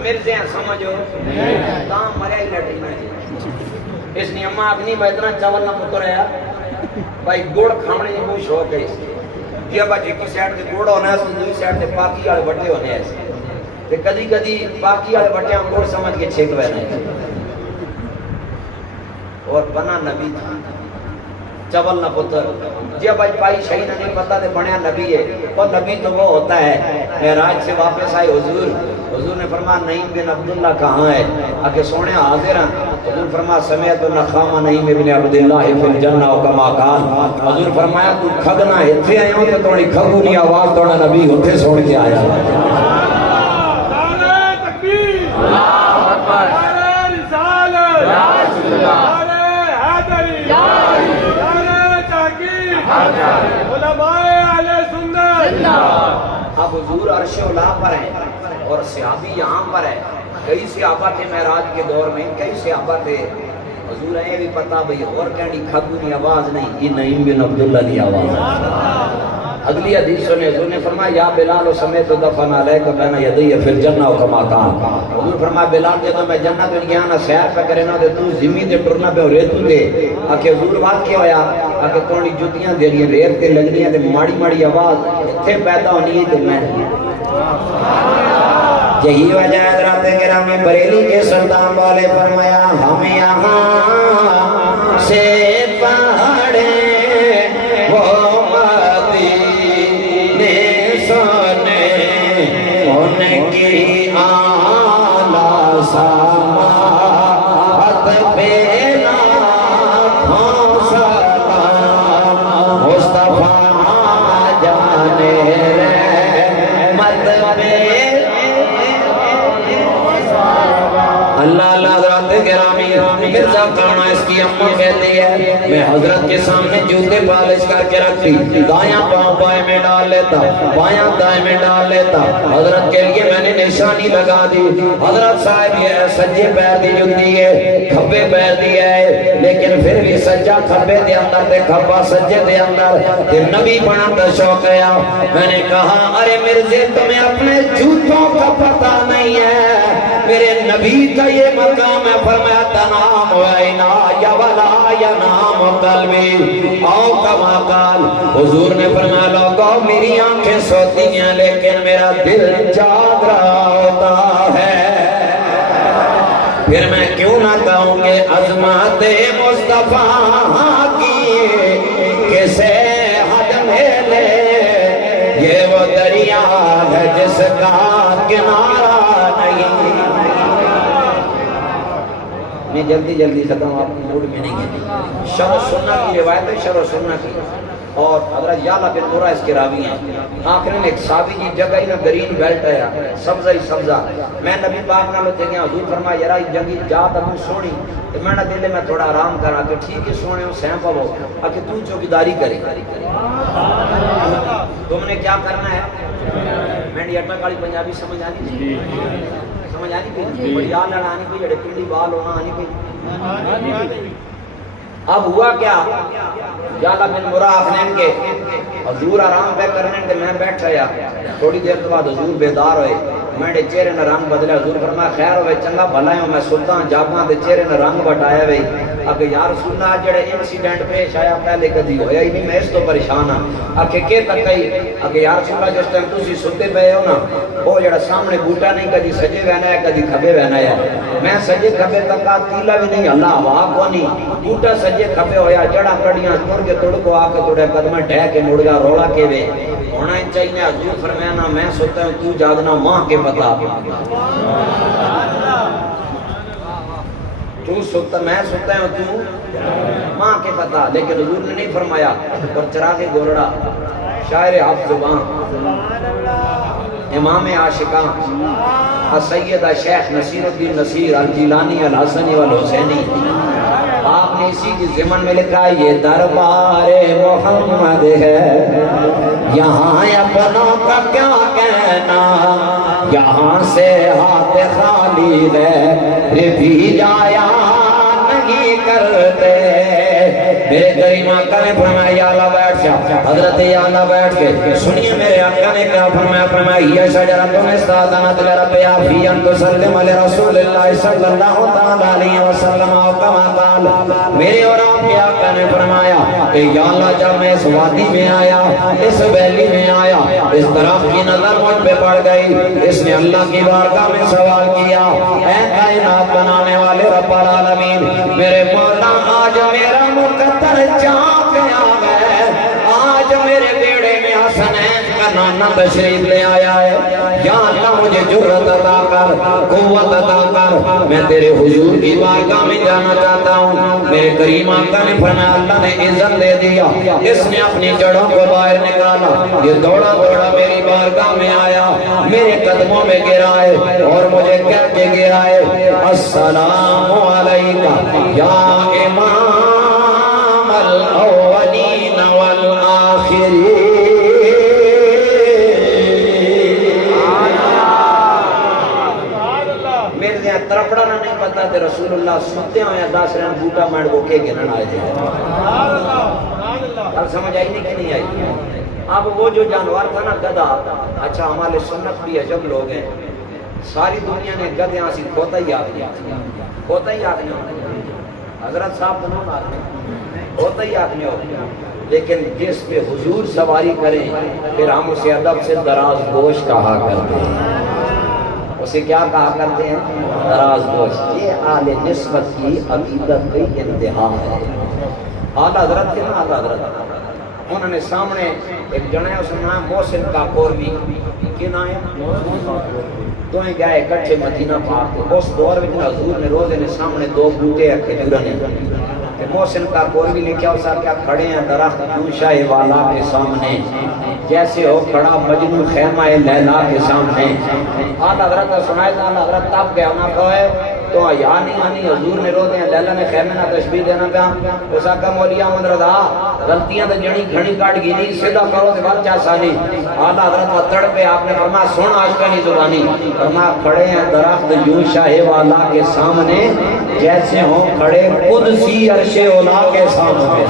مرزیاں سمجھو تاں مریا ہی لٹی نہیں. اس نے اماں اگنی بیتنا چاول نہ پتر ہے بھائی گوڑ کھامنے کی کوئی شوق ہے. جی ابا جی کی سائڈ سے گوڑ ہونا ہے, دوسری سائڈ سے پاکی والے بٹے ہونے ہیں. کدی کدی پاکی والے بٹے ہم گوڑ سمجھ کے چھیک بہنا ہے. اور بنا نبی تھا چول نہ پتر. جی ابا پائی شہید نہیں پتا تھے بنیا نبی ہے. اور نبی تو وہ ہوتا ہے معراج سے واپس آئے حضور. حضور نے فرمایا نعیم بن عبداللہ کہاں ہے؟ آگے سونے حاضر ہیں. حضور فرمایا سمیت النخامہ نعیم بن عبداللہ فی الجنہ کما قال. حضور فرمایا تو کھگنا اتھے آئے ہوں تو توڑی کھگو نہیں آواز توڑا نبی اتھے سوڑ کے آیا. نعرہ تکبیر, اللہ اکبر, نعرہ رسالت, یا رسول اللہ, نعرہ حیدری, نعرہ تحقیق, علماء اہل سنت. اب حضور عرش اولا پر ہیں اور صحابی یہاں پر ہے. کئی صحابہ تھے معراج کے دور میں, کئی صحابہ تھے. حضور ہے بھی پتا بھئی اور کہنی کھگو نہیں آواز نہیں, یہ نعیم بن عبداللہ دی آواز. اگلی حدیث نے حضور نے فرمایا یا بلال و سمیت دفن علیک بین یدی فی الجنہ کما قال. حضور فرمایا بلال جب میں جنت میں گیا نا سیر پہ کرے نا تو زمین تے ٹرنا پہ ریتو تے آکے حضور بات کیا ہویا آکے توڑی جوتیاں دے رہی ریت تے لگنی تے ماڑی ماڑی آواز اتھے پیدا ہونی ہے. تو میں یہی وجہ حضرات گرامی بریلی کے سلطان والے فرمایا ہم یہاں سے پڑھے وہ مدینے سنے ان کی اعلیٰ سماعت پہ لاکھوں سلام مصطفیٰ جانے رحمت پہ. اللہ اللہ حضرات گرامی مرزا کانا اس کی اماں کہتی ہے میں حضرت کے سامنے جوتے پالش کر کے رکھتی, دایاں پاؤں بائیں میں ڈال لیتا, بایاں دائیں میں ڈال لیتا. حضرت کے لیے میں نے نشانی لگا دی. حضرت صاحب یہ سجے پیر دی جوتی ہے, کھبے پیر دی ہے, لیکن پھر بھی سجا کھبے دے اندر تے کھبا سجے دے اندر تے نبی بنا دا شوق ہے. میں نے کہا ارے مرزے تمہیں اپنے جوتوں کا پتہ نہیں ہے, میرے نبی کا یہ مقام ہے. فرمایا تنام وعینا یا ولا ینام قلبی او کما قال. حضور نے فرمایا لوگو میری آنکھیں سوتی ہیں لیکن میرا دل جاگ رہا ہوتا ہے. پھر میں کیوں نہ کہوں کہ عظمت مصطفیٰ کی کسے حد میں لے, یہ وہ دریا ہے جس کا کنارہ نہیں. میں جلدی جلدی ختم, آپ موڈ میں نہیں ہے. شرح سننا کی روایت ہے, شرح سننا کی اور حضرت یعلا بن مرہ اس کے راوی ہیں. آخر میں ایک صحابی جی جگہ ہی نا گرین بیلٹ ہے سبزہ ہی سبزہ. میں نبی پاک نال تے گیا حضور فرمایا یارا جگہ جا تے سونی تے میں نہ دل میں تھوڑا آرام کرا کہ ٹھیک ہے سونے ہو سین پاو کہ تو چوکیداری کرے. تم نے کیا کرنا ہے؟ میں نے اٹک والی پنجابی سمجھ آنی تھی سمجھ آنی پی بڑی آل آنی پی جڑے پنڈی بال ہونا آنی پی. اب ہوا کیا یعلا بن مرہ اپنے کے حضور آرام پہ کرنے کے میں بیٹھ رہا. تھوڑی دیر کے بعد حضور بیدار ہوئے. میں نے چہرے نہ رنگ بدلے. حضور فرمایا خیر ہوئے چنگا بھلا ہے میں سلطان جاگاں دے چہرے نہ رنگ بٹایا ہوئے. اگر یا رسول اللہ جڑے انسیڈنٹ پیش آیا پہلے کدی ہویا ہی نہیں میں اس تو پریشان ہاں. اکھے کے تک گئی اگر یا رسول اللہ جس ٹائم تسی ستے پے ہو نا وہ جڑا سامنے بوٹا نہیں کدی سجے وینا ہے کدی کھبے وینا ہے. میں سجے کھبے تک تیلا بھی نہیں اللہ ہوا کو نہیں بوٹا سجے کھبے ہویا جڑا کڑیاں تر کے تڑ کو آ کے تڑے قدمیں ڈھہ کے مڑ گیا رولا کے وے ہونا چاہیے. حضور فرمایا نا میں سوتا ہوں تو جاگنا ماں کے پتا تو سوتا میں سوتا ہوں تو ماں کے پتا. لیکن حضور نے نہیں فرمایا. اور چراغ گورڑا شاعر حافظ زبان امام عاشقاں سیدہ شیخ نصیر الدین نصیر الجیلانی الحسنی والحسینی آپ نے اسی کی ضمن میں لکھا یہ دربار محمد ہے یہاں اپنوں کا کیا کہنا یہاں سے ہاتھ خالی ہے بھی جایا نہیں کرتے. میرے کریم آقا نے فرمایا یا اللہ بیٹھ جا. حضرت یا اللہ بیٹھ کے سنیے میرے آقا نے کیا فرمایا. فرمایا یہ شجرۃ استاذنت لربها فی ان تسلم لرسول اللہ صلی اللہ تعالی علیہ وسلم کما قال. میرے اور آپ کے آقا نے فرمایا کہ یا اللہ جب میں اس وادی میں آیا اس ویلی میں آیا اس درخت کی نظر مجھ پہ پڑ گئی. اس نے اللہ کی بارگاہ میں سوال کیا اے کائنات بنانے والے رب العالمین میرے مولا آج میرا مقدر چاک ہے آج میرے بیڑے میں حسنین کا نانا تشریف لے آیا ہے. یا اللہ مجھے جرت عطا کر قوت عطا کر میں تیرے حضور کی بارگاہ میں جانا چاہتا ہوں. میرے کریم آقا نے فرمایا اللہ نے عزت دے دیا. اس نے اپنی جڑوں کو باہر نکالا یہ دوڑا دوڑا میری بارگاہ میں آیا میرے قدموں میں گرا ہے اور مجھے کہہ کے گرا ہے السلام علیکہ یا امام الاولین والآخرین. میرے دیا ترپڑا نہ نہیں پتا تے رسول اللہ ستے ہوئے 10 رن بوٹا مانڈ کو کے گنن آئے تھے. اب سمجھ آئی نہیں کہ نہیں آئی. اب وہ جو جانور تھا نا گدھا اچھا ہمارے سنت بھی عجب لوگ ہیں ساری دنیا نے گدھے آسی کھوتا ہی آگیا کھوتا ہی آگنے حضرت صاحب بنو آگنے کھوتا ہی آگنے ہو. لیکن جس پہ حضور سواری کریں پھر ہم اسے ادب سے دراز گوش کہا کرتے ہیں. اسے کیا کہا کرتے ہیں دراز گوش. یہ اہل نسبت کی عقیدت کی انتہا ہے. اعلیٰ حضرت کے نا اعلیٰ حضرت انہوں نے سامنے ایک جنہ اس نے نام محسن کاکوروی کی نام ہے تو ہی گئے اکٹھے مدینہ پاک. اس دور میں حضور نے روزے نے سامنے 2 بوٹے کھجورا نے کہ محسن کاکوروی لکھا اسا کیا کھڑے ہیں درخت یوشا والا کے سامنے جیسے ہو کھڑا مجنو خیمہ لیلا کے سامنے. اعلیٰ حضرت سنائے تھا اعلیٰ حضرت تب گیا نہ کہے تو یا نہیں آنی حضور نے رو دیں لیلا نے خیمے نہ تشبیح دینا پیا. اسا کا مولی احمد رضا غلطیاں تو جڑی گھڑی کاٹ گئی نہیں سیدھا کرو تو بات چاہتا نہیں. اعلیٰ حضرت وطڑ پہ آپ نے فرمایا سن آج کا نہیں زبانی فرمایا کھڑے ہیں درخت یوں شاہ والا کے سامنے جیسے ہوں کھڑے قدسی عرش اولا کے سامنے.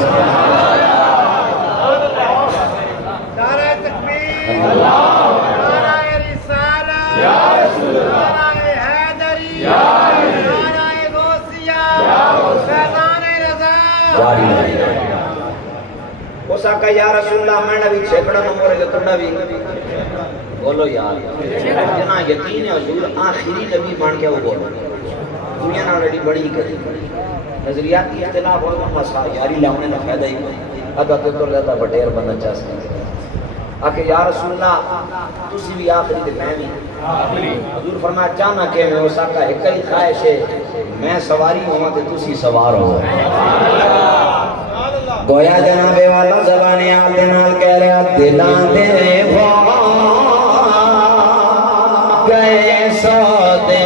نعرہ تکبیر نعرہ رسالت نعرہ حیدری نعرہ غوثیہ فیضان رضا. اس آقا یا رسول اللہ میں نبی چھپڑا نمورے جو تم نبی بولو یار جنا یقین ہے حضور آخری نبی بن کے وہ بولو دنیا نہ لڑی بڑی کری نظریات کی اختلاف ہوگا مسا یاری لاؤنے نہ فائدہ ہی ادا تو لیتا بٹیر بننا چاہ سکتے آکے یا رسول اللہ تسی بھی آخری دے میں بھی حضور فرمایا چاہنا کہ میں اس آقا ایک ہی خواہش ہے میں سواری ہوں تے تسی سوار ہو. گویا جنابے والا زبانی آل دنال کہہ رہا دلان دے گئے سودے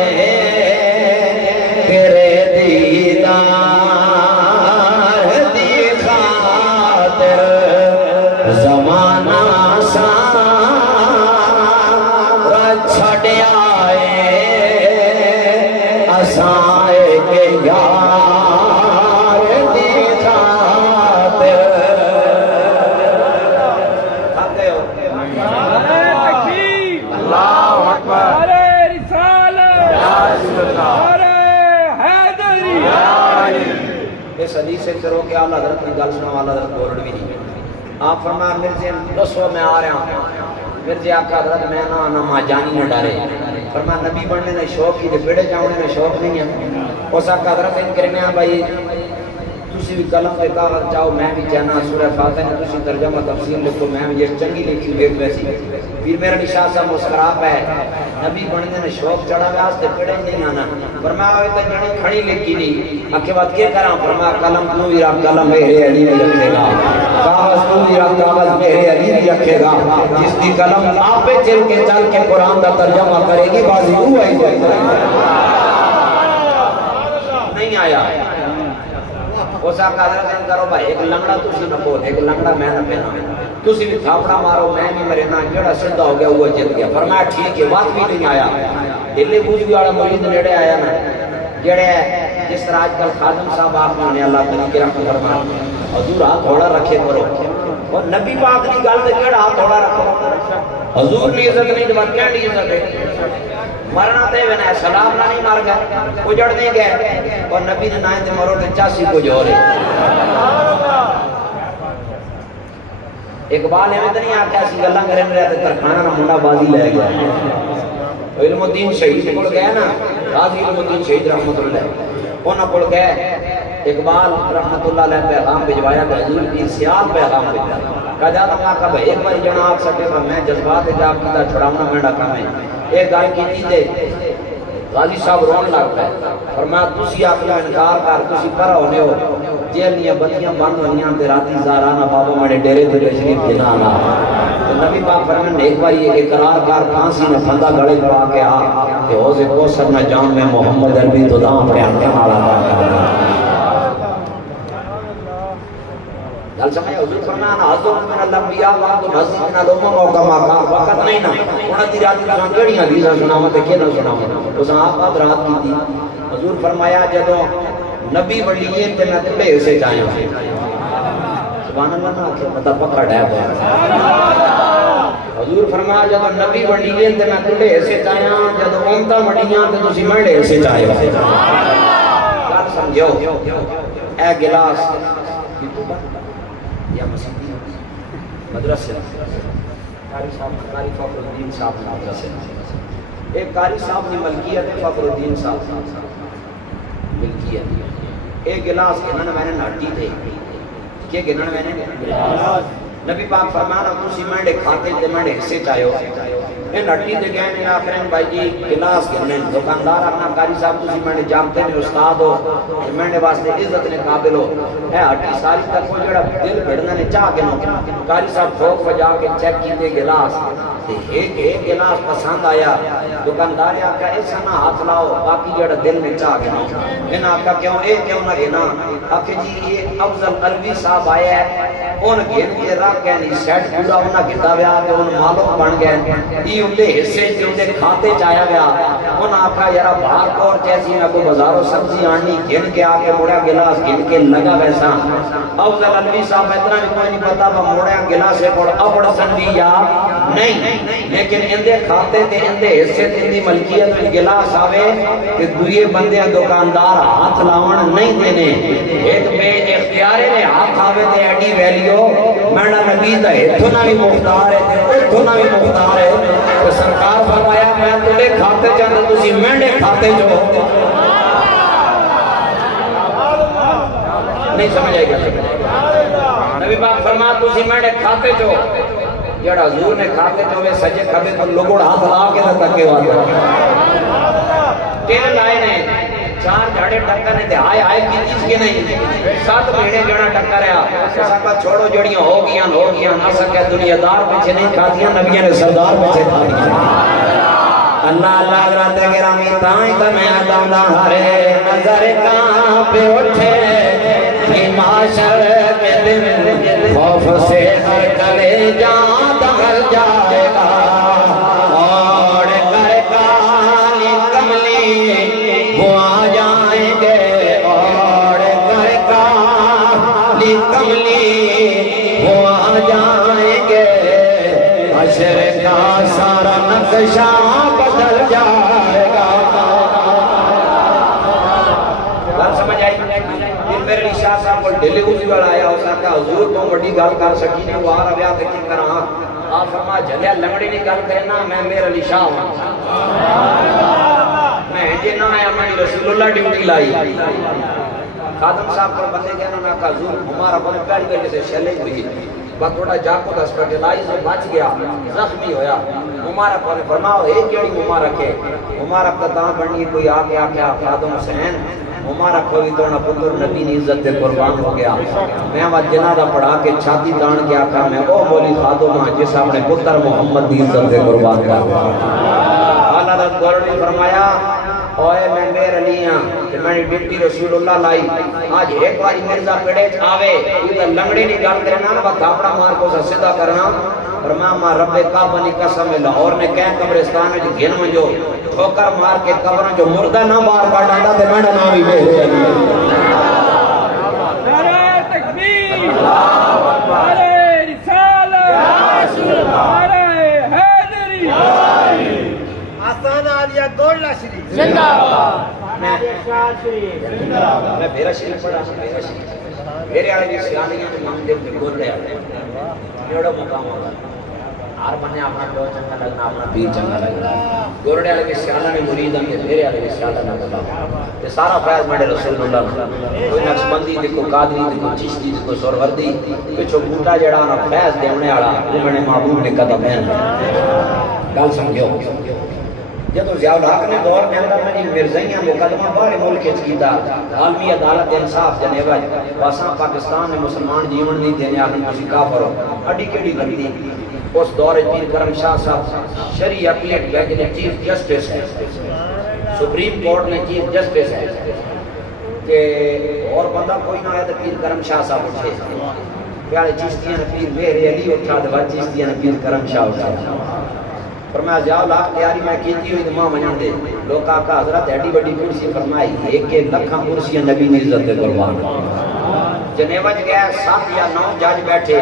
تیرے دیدار دی خاطر زمانہ سارا چھڑ آئے اسائے کے یار دی خاطر اللہ اکبر اس حدیث سے کرو کہ اعلیٰ حضرت کی گل سنا والا حضرت بولڑ بھی نہیں آپ فرمایا مرزے دسو میں آ رہا ہوں مرزے آقا حضرت میں نہ ماں جانی نہ ڈرے فرمایا نبی بننے نے شوق کی بیڑے جاؤنے میں شوق نہیں ہے اس آقا حضرت ان کرنے ہیں بھائی تسی بھی قلم پہ کاغذ چاہو میں بھی چاہنا سورہ فاتحہ نے تسی ترجمہ تفسیر لکھو میں بھی یہ چنگی لکھی دیکھ ویسی پھر میرا نشاہ صاحب مسکراب ہے نبی بننے نے شوق چڑھا گیا اس تے پڑے نہیں آنا فرمایا ہوئے تو جنی کھڑی لکھی نہیں اکھے بات کیا کرا فرمایا قلم تو بھی رکھ قلم میرے علی نہیں رکھے گا کاغذ تو بھی رکھ کاغذ میرے علی نہیں رکھے گا جس کی قلم آپ پہ چل کے قرآن کا ترجمہ کرے گی بازی وہ آئی جائے نہیں آیا اس آقا حضرت کرو بھائی ایک لنگڑا تسی نہ بول ایک لنگڑا میں نہ پہنا تسی بھی تھاپڑا مارو میں بھی مرے نا جڑا سدھا ہو گیا وہ جت گیا فرمایا ٹھیک ہے بات بھی نہیں آیا دلی بوجھ والا مرید نیڑے آیا نا جڑے جس طرح آج کل خادم صاحب آپ نے اللہ تعالیٰ کی رحمت فرمایا حضور ہاتھ تھوڑا رکھے کرو اور نبی پاک کی گل تے کیڑا ہاتھ تھوڑا رکھو حضور کی عزت نہیں تو کیا نہیں عزت ہے مرنا تے ونا سلام نہ نہیں مار گیا اجڑ نہیں گئے اور نبی نے نائیں تے مرو تے 80 کو جوڑے اقبال ہے اتنی آکھیا سی گلاں کرن رہیا تے ترخانہ نہ منڈا بازی لے گیا علم الدین شہید کول گیا نا قاضی علم الدین شہید رحمت اللہ انہاں کول گئے اقبال رحمت اللہ علیہ پیغام بھجوایا کہ حضور کی سیال پیغام بھجوایا کہا جاتا میں آقا بھائی ایک باری جنا آپ سکے گا میں جذبات اجاب کیتا چھڑاؤنا میں ڈاکا میں ایک گال کی تھی دے غازی صاحب رون لگتا ہے فرمایا تسی آقا انکار کر تسی پرا ہونے ہو جیل نیا بطیاں بند ہونیاں تے راتی زارانا بابا مڑے ڈیرے تے شریف دینا آنا تو نبی پاک فرمائے ایک باری ایک اقرار کر پھانسی نے پھندا گڑے گڑا کے آ کہ حوض کوثر نہ جان میں محمد عربی تو داں اپنے آنکھیں مالا کر گل سمجھے حضور فرمایا حضور من الانبیاء وعد نزل من الامم موقع ماقا وقت نہیں نا انہاں دی رات تساں کیڑیاں حدیثاں سناواں تے کیڑا سناواں تساں آپ رات کی تھی حضور فرمایا جدوں نبی وڈیے تے میں تے سے چاہیا سبحان اللہ نا کہ پتہ پکڑ ہے حضور فرمایا جدوں نبی وڈیے تے میں تے سے چاہیا جدوں امتا وڈیاں تے تسی میں سے چاہیا گل سمجھو اے گلاس یا مسیحی مدرسے قاری فخر الدین صاحب مدرسے ایک قاری صاحب نے ملکیت فخر الدین صاحب ملکیت ایک گلاس گنن میں نے ناٹی تھے کیا گنن میں نے نبی پاک فرمانا تسی منڈے کھاتے تے منڈے حصے چاہیو اے نٹی دے گئے نے آخرین بھائی جی گلاس گنن دکاندار اپنا قاری صاحب تسی منڈے جانتے نے استاد ہو منڈے واسطے عزت نے قابل ہو اے ہٹی ساری تک وہ جڑا دل بڑھنا نے چاہ کے نو قاری صاحب ٹھوک بجا کے چیک کیتے گلاس ایک گلاس پسند آیا دکاندار آکھا ایسا نہ ہاتھ لاؤ باقی جڑا دل میں چاہ کے نو انہاں آکھا کیوں نہ گنا آکھے جی یہ افضل قلبی صاحب آیا ہے ان گھن کے رکھ گئے نہیں سیٹ پورا انہاں گھتا گیا کہ ان معلوم بن گئے یہ ان دے حصے سے ان دے کھاتے چایا گیا انہاں آکھا یارا باہر کور جیسی میں کو بازاروں سبزی آنی گھن کے آکے موڑیا گلاس گھن کے لگا ویسا افضل قلبی صاحب اتنا بھی کوئی نہیں پتا وہ موڑیا گلاس ہے اور اپڑ سنڈی یا نہیں لیکن اندے کھاتے تے اندے حصے تے اندی ملکیت میں گلاس آوے کہ دوئے بندے دکاندار ہاتھ لاؤن نہیں دینے ایک بے اختیارے نے ہاتھ آوے تے ایڈی ویلیو میڈا نبی دا اتنا بھی مختار ہے اتنا بھی مختار ہے تو سرکار فرمایا میں تلے کھاتے چاہتا تسی مینڈے کھاتے جو نہیں سمجھ آئی گا نبی پاک فرمایا تسی مینڈے کھاتے جو جڑا حضور نے کھاتے جو میں سجے کھبے تو لوگوڑ ہاتھ لا کے نہ تکے والا تیرے لائے نے چار جھاڑے ٹکر نے آئے آئے کی چیز کے نہیں 7 مہینے جڑا ٹکر ہے سکا چھوڑو جڑیاں ہو گیاں نہ سکے دنیا دار پیچھے نہیں کھاتیاں نبیوں نے سردار پیچھے کھا دیا اللہ اللہ حضرات گرامی تائیں تمہیں آدم دا ہرے نظر کہاں پہ اٹھے کہ معاشر کے دن خوف سے ہر کلے جان دہل جائے گا اور کر کالی کملی وہ آ جائیں گے اور کر کالی کملی وہ آ جائیں گے حشر کا سارا نقشہ بدل جائے گا بات سمجھ آئی پھر میرے شاہ صاحب کو ڈیلی ہوئی والا آیا اس نے کہا حضور تو بڑی گال کر سکی نہیں وہ آ رہا تھا کی کرا آپ فرما جھلیا لنگڑی نہیں گال کرنا میں میرے علی شاہ ہوں میں جی نہ آیا میں رسول اللہ ڈیوٹی لائی خادم صاحب پر بندے گئے انہوں نے کہا حضور ہمارا بنے پیاری گئے جیسے شیلنگ ہوئی بات تھوڑا جاکو دس پر لائی سے بچ گیا زخمی ہویا مبارک نے فرماؤ ایک جڑی مبارک ہے مبارک کا دان بنی کوئی آگے آگیا خادم حسین مبارک ہوئی تو نہ پتر نبی نے عزت دے قربان ہو گیا میں وہاں جنازہ پڑھا کے چھاتی دان کے آقا میں او بولی خادم جس اپنے پتر محمد دی عزت دے قربان کر اللہ حضرت گورڈ نے فرمایا اوے میں میرے لیاں کہ میں نے ڈپٹی رسول اللہ لائی آج ایک باری مرزا پیڑے آوے یہ لنگڑی نہیں گال کرنا نا وقت اپنا مار کو سیدھا کرنا فرمایا رب کعبہ نے قسم لاہور نے کہیں قبرستان میں جو گھن میں جو ٹھوکر مار کے قبر جو مردہ نہ مار کا ڈانڈا تے میں نام ہی بے نعرہ تکبیر نعرہ رسالت یا رسول اللہ نعرہ حیدری آستانہ عالیہ گولڈا شریف زندہ باد میں میرا شریف پڑھا میرا شریف میرے آئے بھی سیانیاں جو مانگ دیو کے گول رہے آتے نیوڑا مقام ہوگا ہر بنے اپنا دو چنگا لگنا اپنا پیر چنگا لگنا گورڈے آلے بھی سیانہ میں مرید ہم یہ میرے آلے بھی سیانہ میں بلا یہ سارا فیض میرے رسول اللہ کوئی نقص بندی دیکھو قادری دیکھو چشتی دیکھو سوروردی کچھو بوٹا جڑا نا فیض دیونے آڑا وہ میں نے محبوب نے قدم ہے گل سمجھو جب ضیاء الحق نے دور میں اندر میں مرزائیاں مقدمہ بارے ملک چکیدہ عالمی عدالت انصاف جنیوہ واساں پاکستان میں مسلمان جیون نہیں دینے آخر کسی کافر ہو اڈی کیڑی لگتی اس دور پیر کرم شاہ صاحب شریع اپلیٹ گئے جنہیں چیف جسٹس ہے سپریم کورٹ میں چیف جسٹس ہے کہ اور بندہ کوئی نہ آیا تو پیر کرم شاہ صاحب اٹھے پیارے چشتیاں نے پیر میرے علی اٹھا دوا چشتیاں نے پیر کرم شاہ اٹھا فرمایا ضیاء الحق تیاری میں کیتی ہوئی ماں منان دے لوگ آقا حضرت ایڈی بڑی کرسی فرمائی ایک لکھاں کرسیاں نبی نے عزت دے قربان جنیوہ گیا 7 یا 9 جج بیٹھے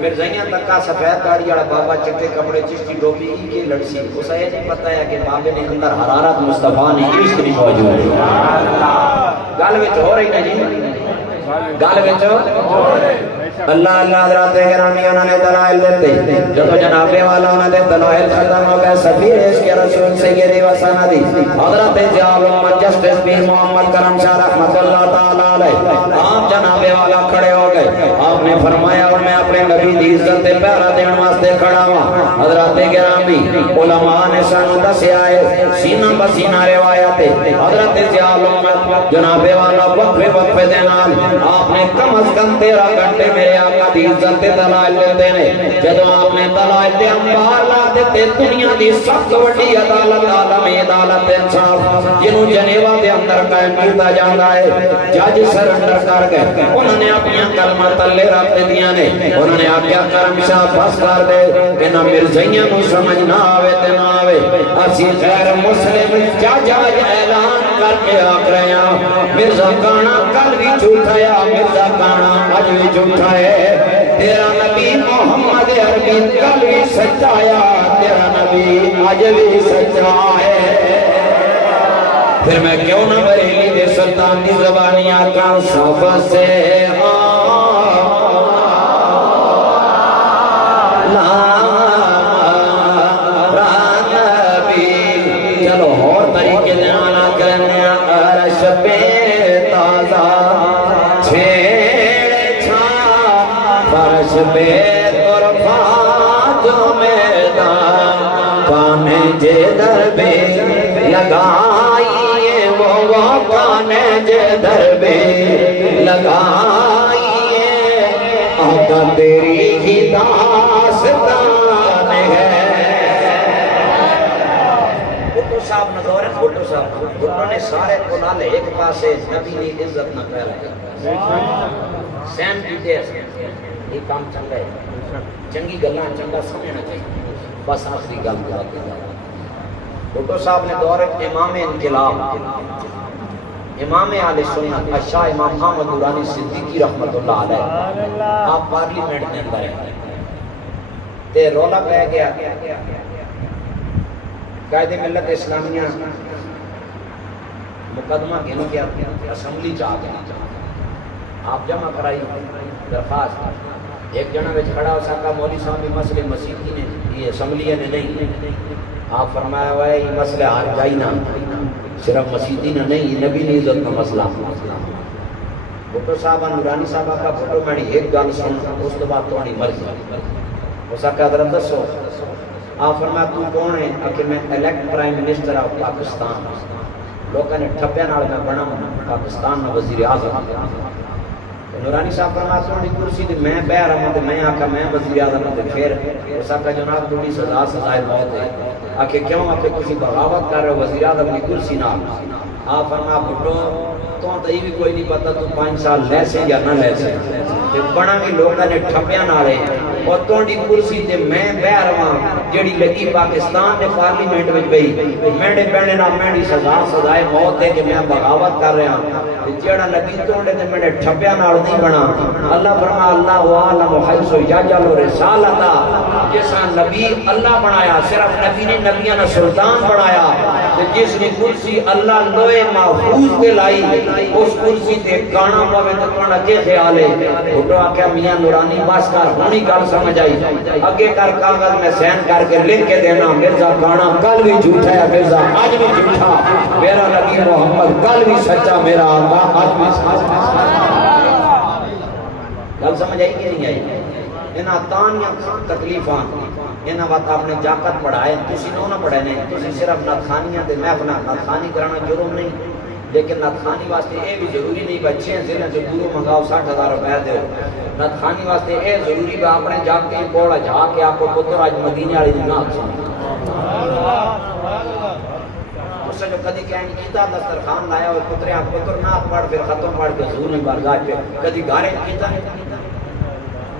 مرزائیاں تکا سفید داڑھی والا بابا چٹے کپڑے چشتی ٹوپی ای کے لڑسی اسے یہ نہیں پتہ ہے کہ بابے نے اندر حرارت مصطفیٰ نے عشق نہیں موجود گل وچ ہو رہی نا جی گل وچ اللہ اللہ حضرات گرامی انہوں نے دلائل دیتے جب جناب والا انہوں نے دلائل ختم ہو گئے سفیر اس کے رسول سیدی و سندی حضرت ضیاء الحق جسٹس پیر محمد کرم شاہ رحمت اللہ تعالیٰ علیہ آپ جناب والا کھڑے ہو گئے آپ نے فرمایا اور میں اپنے نبی دی عزت پیارا دین واسطے کھڑا ہوں حضرات گرامی علماء نے سانو دسے آئے سینہ بسینہ روایت حضرت ضیاء الحق جناب والا وقفے دینال آپ نے کم از کم 13 گھنٹے میرے آقا دی عزت دلائل دیتے ہیں جدو آپ نے دلائل دے انبار لا دیتے دنیا دی سخت وڈی عدالت عالم عدالت انصاف جنہوں جنیوہ دے اندر قائم کیتا جانا ہے جج سرنڈر کر گئے انہوں نے اپنی کلمہ تلے رکھ دیا نے انہوں نے آگیا کرم شاہ بس کر دے کہ نہ مرزائیاں کو سمجھ نہ آوے تے نہ آوے اسی غیر مسلم جج آج اعلان کر کے آکھ رہے ہیں مرزا کانا کل بھی جھوٹا ہے مرزا کانا آج بھی جھوٹا ہے تیرا نبی محمد عربی کل بھی سچا ہے تیرا نبی آج بھی سچا ہے پھر میں کیوں نہ بریلی دے سلطان کی زبانی آقا سب سے چلو اور طریقے دینا کرنے عرش پہ تازہ چھیڑ چھا فرش پہ طرفات میدان پانے جے در بے لگائیے وہ وہ کانے جے دربے لگائیے آقا تیری ہی داستان ہے بھٹو صاحب نہ دور ہے بھٹو صاحب بھٹو نے سارے کو نالے ایک پاسے نبی نے عزت نہ پہلا سین پیتے ہیں یہ کام چنگا ہے چنگی گلاں چنگا سمجھنا چاہیے بس آخری گل کر کے بھٹو صاحب نے دور امام انقلاب امام اہل سنت شاہ امام احمد نورانی صدیقی رحمت اللہ علیہ آپ پارلیمنٹ میں اندر ہیں تے رولا پہ گیا قائد ملت اسلامیہ مقدمہ گھنو کیا اسمبلی چاہ گیا آپ جمع کرائی درخواست ایک جنہ وچ کھڑا ہو سکا مولوی صاحب بھی مسئلے مسیحی نے یہ اسمبلی نے نہیں آپ فرمایا ہوا ہے یہ مسئلہ حل جائی نہ صرف مسیحی نے نہیں یہ نبی نے عزت کا مسئلہ بھٹو صاحب نورانی صاحب کا بھٹو میں ایک گل سن اس کے بعد تمہاری مرضی ہو سکا حضرت دسو آپ فرمایا تو کون ہے کہ میں elect prime minister of Pakistan لوگوں نے ٹھپے نال میں بنا پاکستان میں وزیر اعظم نورانی صاحب فرمایا تھوڑی کرسی تے میں بہ رہا ہوں تے میں آکھا میں وزیر اعظم تے پھر اس کا جناب تھوڑی سزا سزائے موت ہے آکھے کیوں آکھے تسی بغاوت کر رہے ہو وزیر اعظم کی کرسی نال آپ فرمایا بھٹو تو یہ بھی کوئی نہیں پتا تو 5 سال لے سے یا نہ لے سے تے بنا بھی لوگوں نے ٹھپیاں نالے اور تھوڑی کرسی تے میں بہ رہا ہوں جڑی لگی پاکستان نے پارلیمنٹ وچ گئی میرے پہنے نہ میری سزا سزائے موت ہے کہ میں بغاوت کر رہا ہوں جڑا نبی توڑے تے میرے ٹھپیاں نال نہیں بنا اللہ فرما اللہ عالم حیث یجعل رسالتا جیسا نبی اللہ بنایا صرف نبی نے نبیاں نے سلطان بنایا جس نے کرسی اللہ لوہے محفوظ تے لائی اس کرسی تے گانا پاوے تو تہاڈا کی خیال ہے بھٹو آکھیا میاں نورانی بس کر ہونی گل سمجھ آئی اگے کر کاغذ میں سین کر کے لکھ کے دینا مرزا گانا کل بھی جھوٹا ہے مرزا آج بھی جھوٹا میرا نبی محمد کل بھی سچا میرا آقا آج بھی سچا گل سمجھ آئی کہ نہیں آئی انہاں تانیاں تکلیفاں انہاں بات آپ نے جاکت پڑھائے تسی نہ پڑھے نہیں تسی صرف ناتھانیاں تے محفل ناتھانی کرانا جرم نہیں لیکن ناتھانی واسطے اے بھی ضروری نہیں بچے ہیں ضلع سے دوروں منگاؤ 60,000 روپے دے ناتھانی واسطے اے ضروری با اپنے جاگ کے کوڑا جا کے آپ کو پتر آج مدینے والی دی نات سن اس سے جو کدی کہیں کیتا دسترخوان لایا ہوئے پترے آپ پتر نات پڑھ پھر ختم پڑھ کے حضور نے بارگاہ پہ کدی گارے کیتا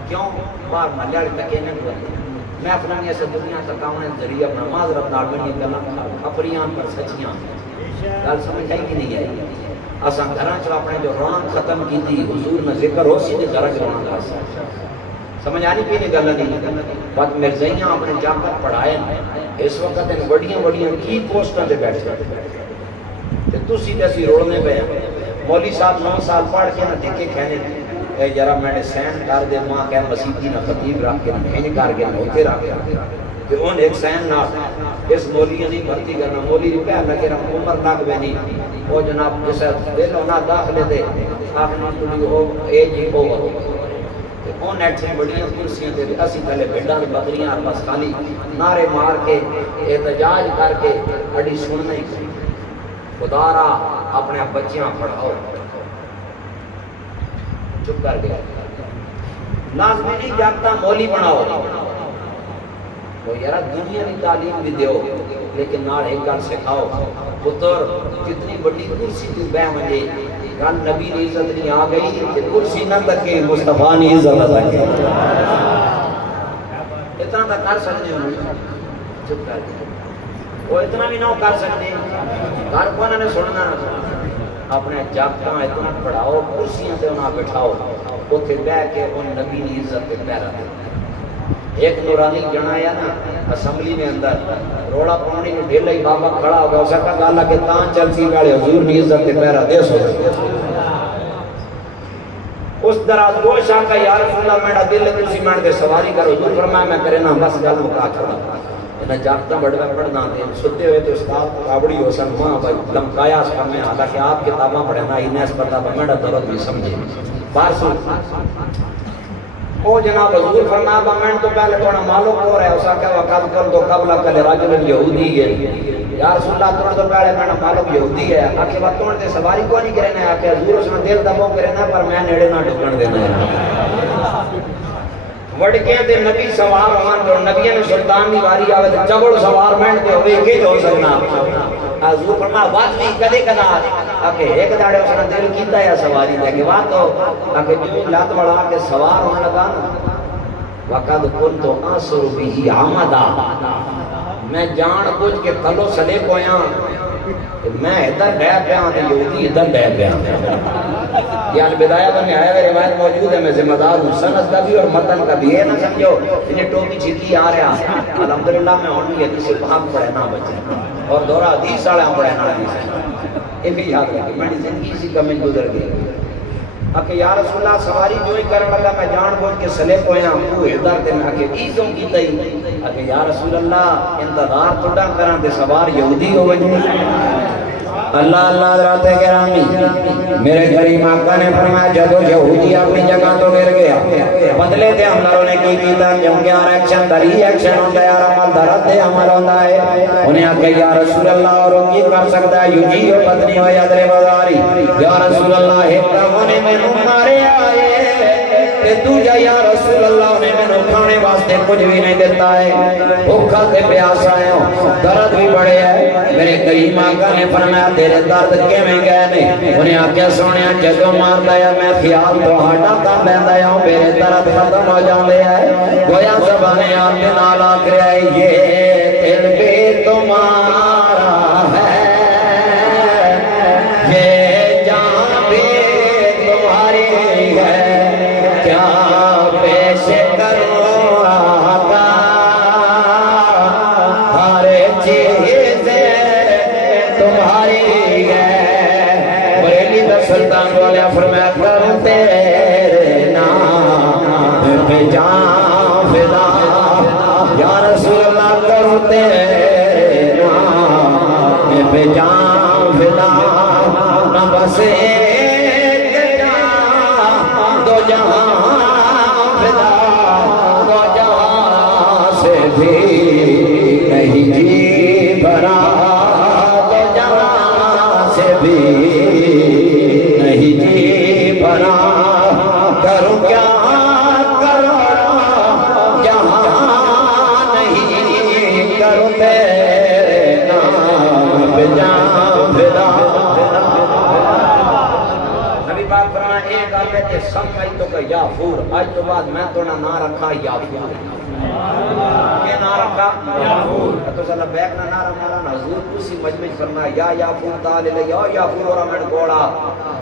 کیوں بار ملیالی تکے نہیں بولے میں اپنا نہیں ایسے دنیا تک آنے ذریعہ اپنا معذرت نال بنی گلا اپریان پر سچیاں گل سمجھ آئی کہ نہیں آئی اساں گھراں چ اپنے جو رونق ختم کی تھی حضور نے ذکر ہو سی تے گھراں چ رونق آ سمجھ آنی پی نہیں گل نہیں بات مرزائیاں اپنے جا کر پڑھائے اس وقت ان بڑیاں بڑیاں کی پوسٹاں تے بیٹھے تے تسی تے اسی رولنے پے مولوی صاحب 9 سال پڑھ کے نہ دکے کہنے اے ذرا میں نے سین کر دے ماں کہ مسیحی نہ خطیب رکھ کے نہیں کر کے ہوتے رکھ کے کہ ان ایک سین نہ اس مولوی نہیں بھرتی کرنا مولوی روپے لگے رہا عمر لگ بے نہیں وہ جناب جیسے دل ہونا داخلے دے آخنا تھی وہ ایج ہی ہو کہ ان ایٹ سے بڑیاں کرسیاں دے اسی پہلے بھیڈاں بکریاں بس خالی نعرے مار کے احتجاج کر کے اڑی سننا ہی خدا را اپنے بچیاں پڑھاؤ چپ کر گیا لازمی نہیں جاگتا مولی بناؤ وہ یار دنیا کی تعلیم بھی دیو لیکن نال ایک گل سکھاؤ پتر کتنی بڑی کرسی تو بہ مجھے گل نبی کی عزت نہیں آ گئی کہ کرسی نہ تکے مصطفیٰ کی عزت نہ تکے اتنا تو کر سکتے ہو چپ کر گیا وہ اتنا بھی نہ کر سکتے گھر کو نے سننا اپنے جاگتاں اتنا پڑھاؤ کرسیاں تے انہاں بٹھاؤ اوتھے بیٹھ کے ان نبی دی عزت تے پیرا دے ایک نورانی جنا آیا نا اسمبلی میں اندر روڑا پانی نے ڈھیلا ہی بابا کھڑا ہو گیا اسے کہا گالا کہ تان چلسی والے حضور دی عزت تے پیرا دے سو اس دراز گوش آقا یا رسول اللہ میرا دل ہے تسی مان کے سواری کرو حضور فرمایا میں کرے نا بس گل مکا چھوڑا انہیں جاگتا بڑھوے پڑھنا تھے ستے ہوئے تو استاد کابڑی ہو سن ماں بھائی لمکایا اس پر میں حالانکہ آپ کتاباں پڑھنا انہیں اس پتہ پر میرا درد بھی سمجھے بارسو او جناب حضور فرمایا میں تو پہلے تھوڑا معلوم ہو رہا ہے اسا کہ وقت کر دو قبل کل رجل یہودی ہے یا رسول اللہ توڑ تو پہلے میں معلوم یہودی ہے آکے وقت توڑ دے سواری کو نہیں کرنا ہے آکے حضور اس نے دل دبو کرنا ہے پر میں نیڑے نہ ڈھکن دینا ہے وڑکے دے نبی سوار ہوان جو نبی نے سلطان دی واری آوے تے چگڑ سوار مین تے ہوئے کہ جو سکنا حضور فرما بات نہیں کدے کدا آکے ایک داڑے اس نے دل کیتا ہے سواری دے کہ بات تو آکے جو لات بڑھا کے سوار ہونے لگا نا وقد کنتو آسر بھی آمدہ میں جان بوجھ کے تلو سلے پویاں میں ادھر بے پیاں تے یہودی ادھر بے پیاں یہ البدایہ میں آیا ہے روایت موجود ہے میں ذمہ دار ہوں سند کا بھی اور متن کا بھی ہے نہ سمجھو انہیں ٹوپی چھکی آ رہا الحمدللہ میں ہوں گی حدیث پاک پڑھنا بچے اور دورہ حدیث ساڑھا پڑھنا حدیث یہ بھی یاد رکھے میں زندگی اسی کا میں گزر گئی کہ یا رسول اللہ سواری جو ہی کرنے لگا میں جان بوجھ کے سلے پویاں تو ادھر تے میں کہ ای کیوں کی تئی کہ یا رسول اللہ انتظار تھوڑا کران تے سوار یہودی ہو وجہ اللہ اللہ حضرات گرامی میرے کریم آقا نے فرمایا جدو یہودی اپنی جگہ تو گر گیا بدلے تے ہماروں نے کی کیتا کیونکہ ہر ایکشن در ہی ایکشن ہوتا ہے یار عمل درد دے عمل ہوتا ہے انہیں آکے یا رسول اللہ اور کی کر سکتا ہے یجی و پتنی و یادر بازاری یا رسول اللہ ہیتا ہونے میں مارے آئے کہ دوجہ یا رسول اللہ نے میں نے کھانے واسطے کچھ بھی نہیں دیتا ہے بھوکا تے پیاسا ہے درد بھی بڑے ہے میرے کریم آقا نے فرمایا تیرے درد کے میں گئے نے انہیں آکے سونیا جگہ مار دیا میں خیال تو ہٹا کر لیندہ ہوں میرے درد ختم ہو جاؤں لے آئے گویا زبانے آتے نالا کرے یہ دل بھی تمہارا ہے یہ جان بھی تمہاری ہے کیا پیش کروں آقا ہر چیز تمہاری ہے بریلی دا سلطان والے فرمایا کروں تیرے نام پہ جان فدا یا رسول اللہ کروں تیرے نام پہ جان فدا نہ بس ایک جان دو جہاں فدا دو جہاں سے بھی نہیں جی بھرا دو جہاں سے بھی نہیں جی بھرا کروں کیا کروں جہاں نہیں کروں تیرے نام پہ جان فدا نبی پاک فرمایا ایک آتے تھے سب آئی تو کہ یافور آج تو بعد میں تو نہ رکھا یافور کیا نہ رکھا یافور تو صلی اللہ بیک نہ رہا نا حضور اسی مجمع فرمایا یا یافور تعالی لے یا یافور اور ہمیں گوڑا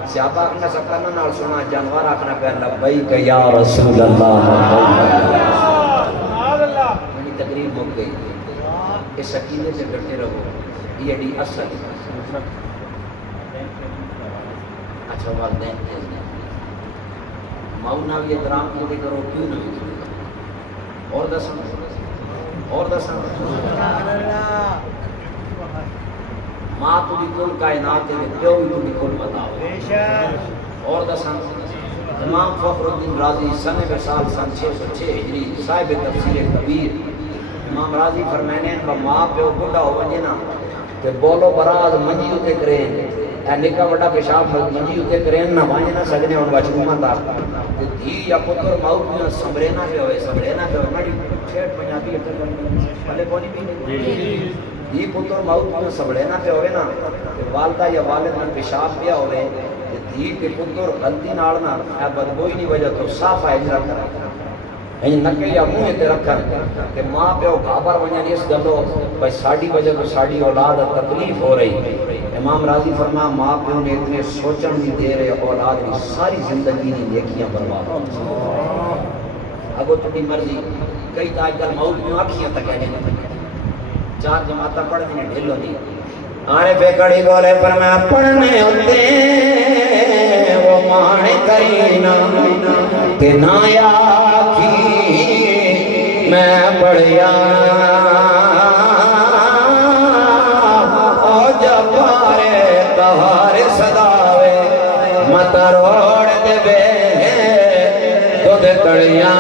سیابہ اکنا سب کرنا نال سنا جانوار اکنا پہلا لبیک یا رسول اللہ منی تقریب ہو گئی اس سکینے سے ڈرتے رہو یہ ڈی اصل اچھا والدین ماؤنا بھی احترام کیوں کرو کیوں نہیں اور دسن ماں تو بھی کل کائنات ہے پیو بھی تو بھی کل بتاؤ اور دسن امام فخر الدین رازی سن وصال سن 606 ہجری صاحب تفسیر کبیر امام رازی فرمانے ہیں ماں پیو بڑھا ہو وجے نا کہ بولو براز منجی ہوتے کریں اے نکا بڑا پیشاب منجی ہوتے کریں نہ وانجے نہ سکنے اور بچوں تا دھی یا پتر ماؤت میں سمرینا پہ ہوئے مڑی ٹھیٹ پنجابی بھلے کونی بھی نہیں دھی پتر ماؤت میں سمرینا پہ ہوئے نا والدہ یا والد میں پیشاب پیا ہوئے دھی کے پتر غلطی نالنا اے بدبوئی نہیں وجہ تو صاف آئے رکھا این نکل یا منہ تے رکھن کہ ماں پیو گھابر ونجن اس گلو بھائی ساڑی وجہ تو ساڑی اولاد تکلیف ہو رہی امام راضی فرما ماں پیو نے اتنے سوچن بھی دے رہے اولاد کی ساری زندگی نے نیکیاں برباد اگو تھی مرضی کئی تاج کل موت میں آنکھیاں تک ہے چار جماعتہ پڑھنے نے ڈھلو دی آنے پہ کڑی بولے فرمایا پڑھنے ہوتے وہ مانے کرینا کہ نایا میں پڑھیا او جبارے تہارے صداوے مت روڑ دے بے تو دے کڑیاں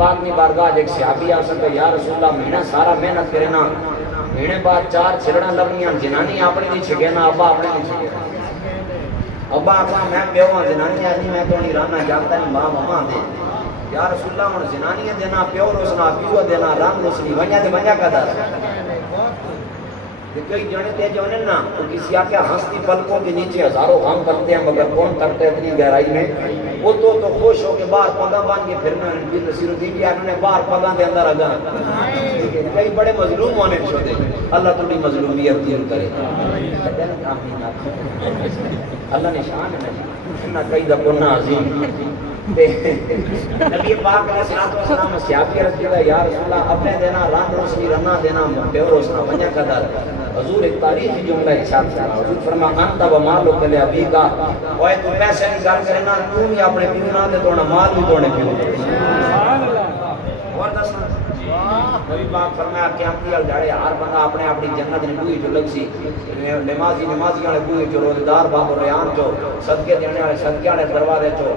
پاک نے بارگاہ ایک صحابی آ سکتا یا رسول اللہ مہینہ سارا محنت کرے نا مہینے بعد 4 چھڑنا لگنیاں جنانی اپنے نہیں چھکے نا ابا اپنے نہیں چھکے ابا آخا میں پیو جنانی آج میں تو نہیں رہنا جانتا نہیں ماں ماما دے یا رسول اللہ ہوں جنانی دینا پیو روسنا پیو دینا رام روسنی ونیا دے ونیا کا در کئی جانے تے جو نا تو کسی آکے ہستی پلکوں کے نیچے ہزاروں کام کرتے ہیں مگر کون کرتے ہیں اتنی گہرائی میں وہ تو خوش ہو کے باہر پگاں بان کے پھرنا ہے نصیر الدین جی انہوں نے باہر پگاں دے اندر آگا کئی بڑے مظلوم ہونے چھو دے اللہ تھوڑی مظلومیت دیر کرے اللہ نے شان ہے انہا کئی دکھونا عظیم نبی پاک علیہ السلام صحابی عرض کیا یا رسول اللہ اپنے دینا رام روشنی رنا دینا پیو روشنا ونیا کا در حضور ایک تاریخی جملہ ارشاد کرا حضور فرما انت و مالو کلے ابی کا اوے تو پیسے نکال کرے نا تو بھی اپنے پیو نہ دے توڑا مال بھی توڑنے پیو اور دسنا نبی پاک فرمایا قیامت ال جاڑے ہر بندہ اپنے اپنی جنت نے بوئی جو لگ سی نمازی والے بوئی جو روزدار باب ریان جو صدقے دینے والے صدقے والے دروازے چو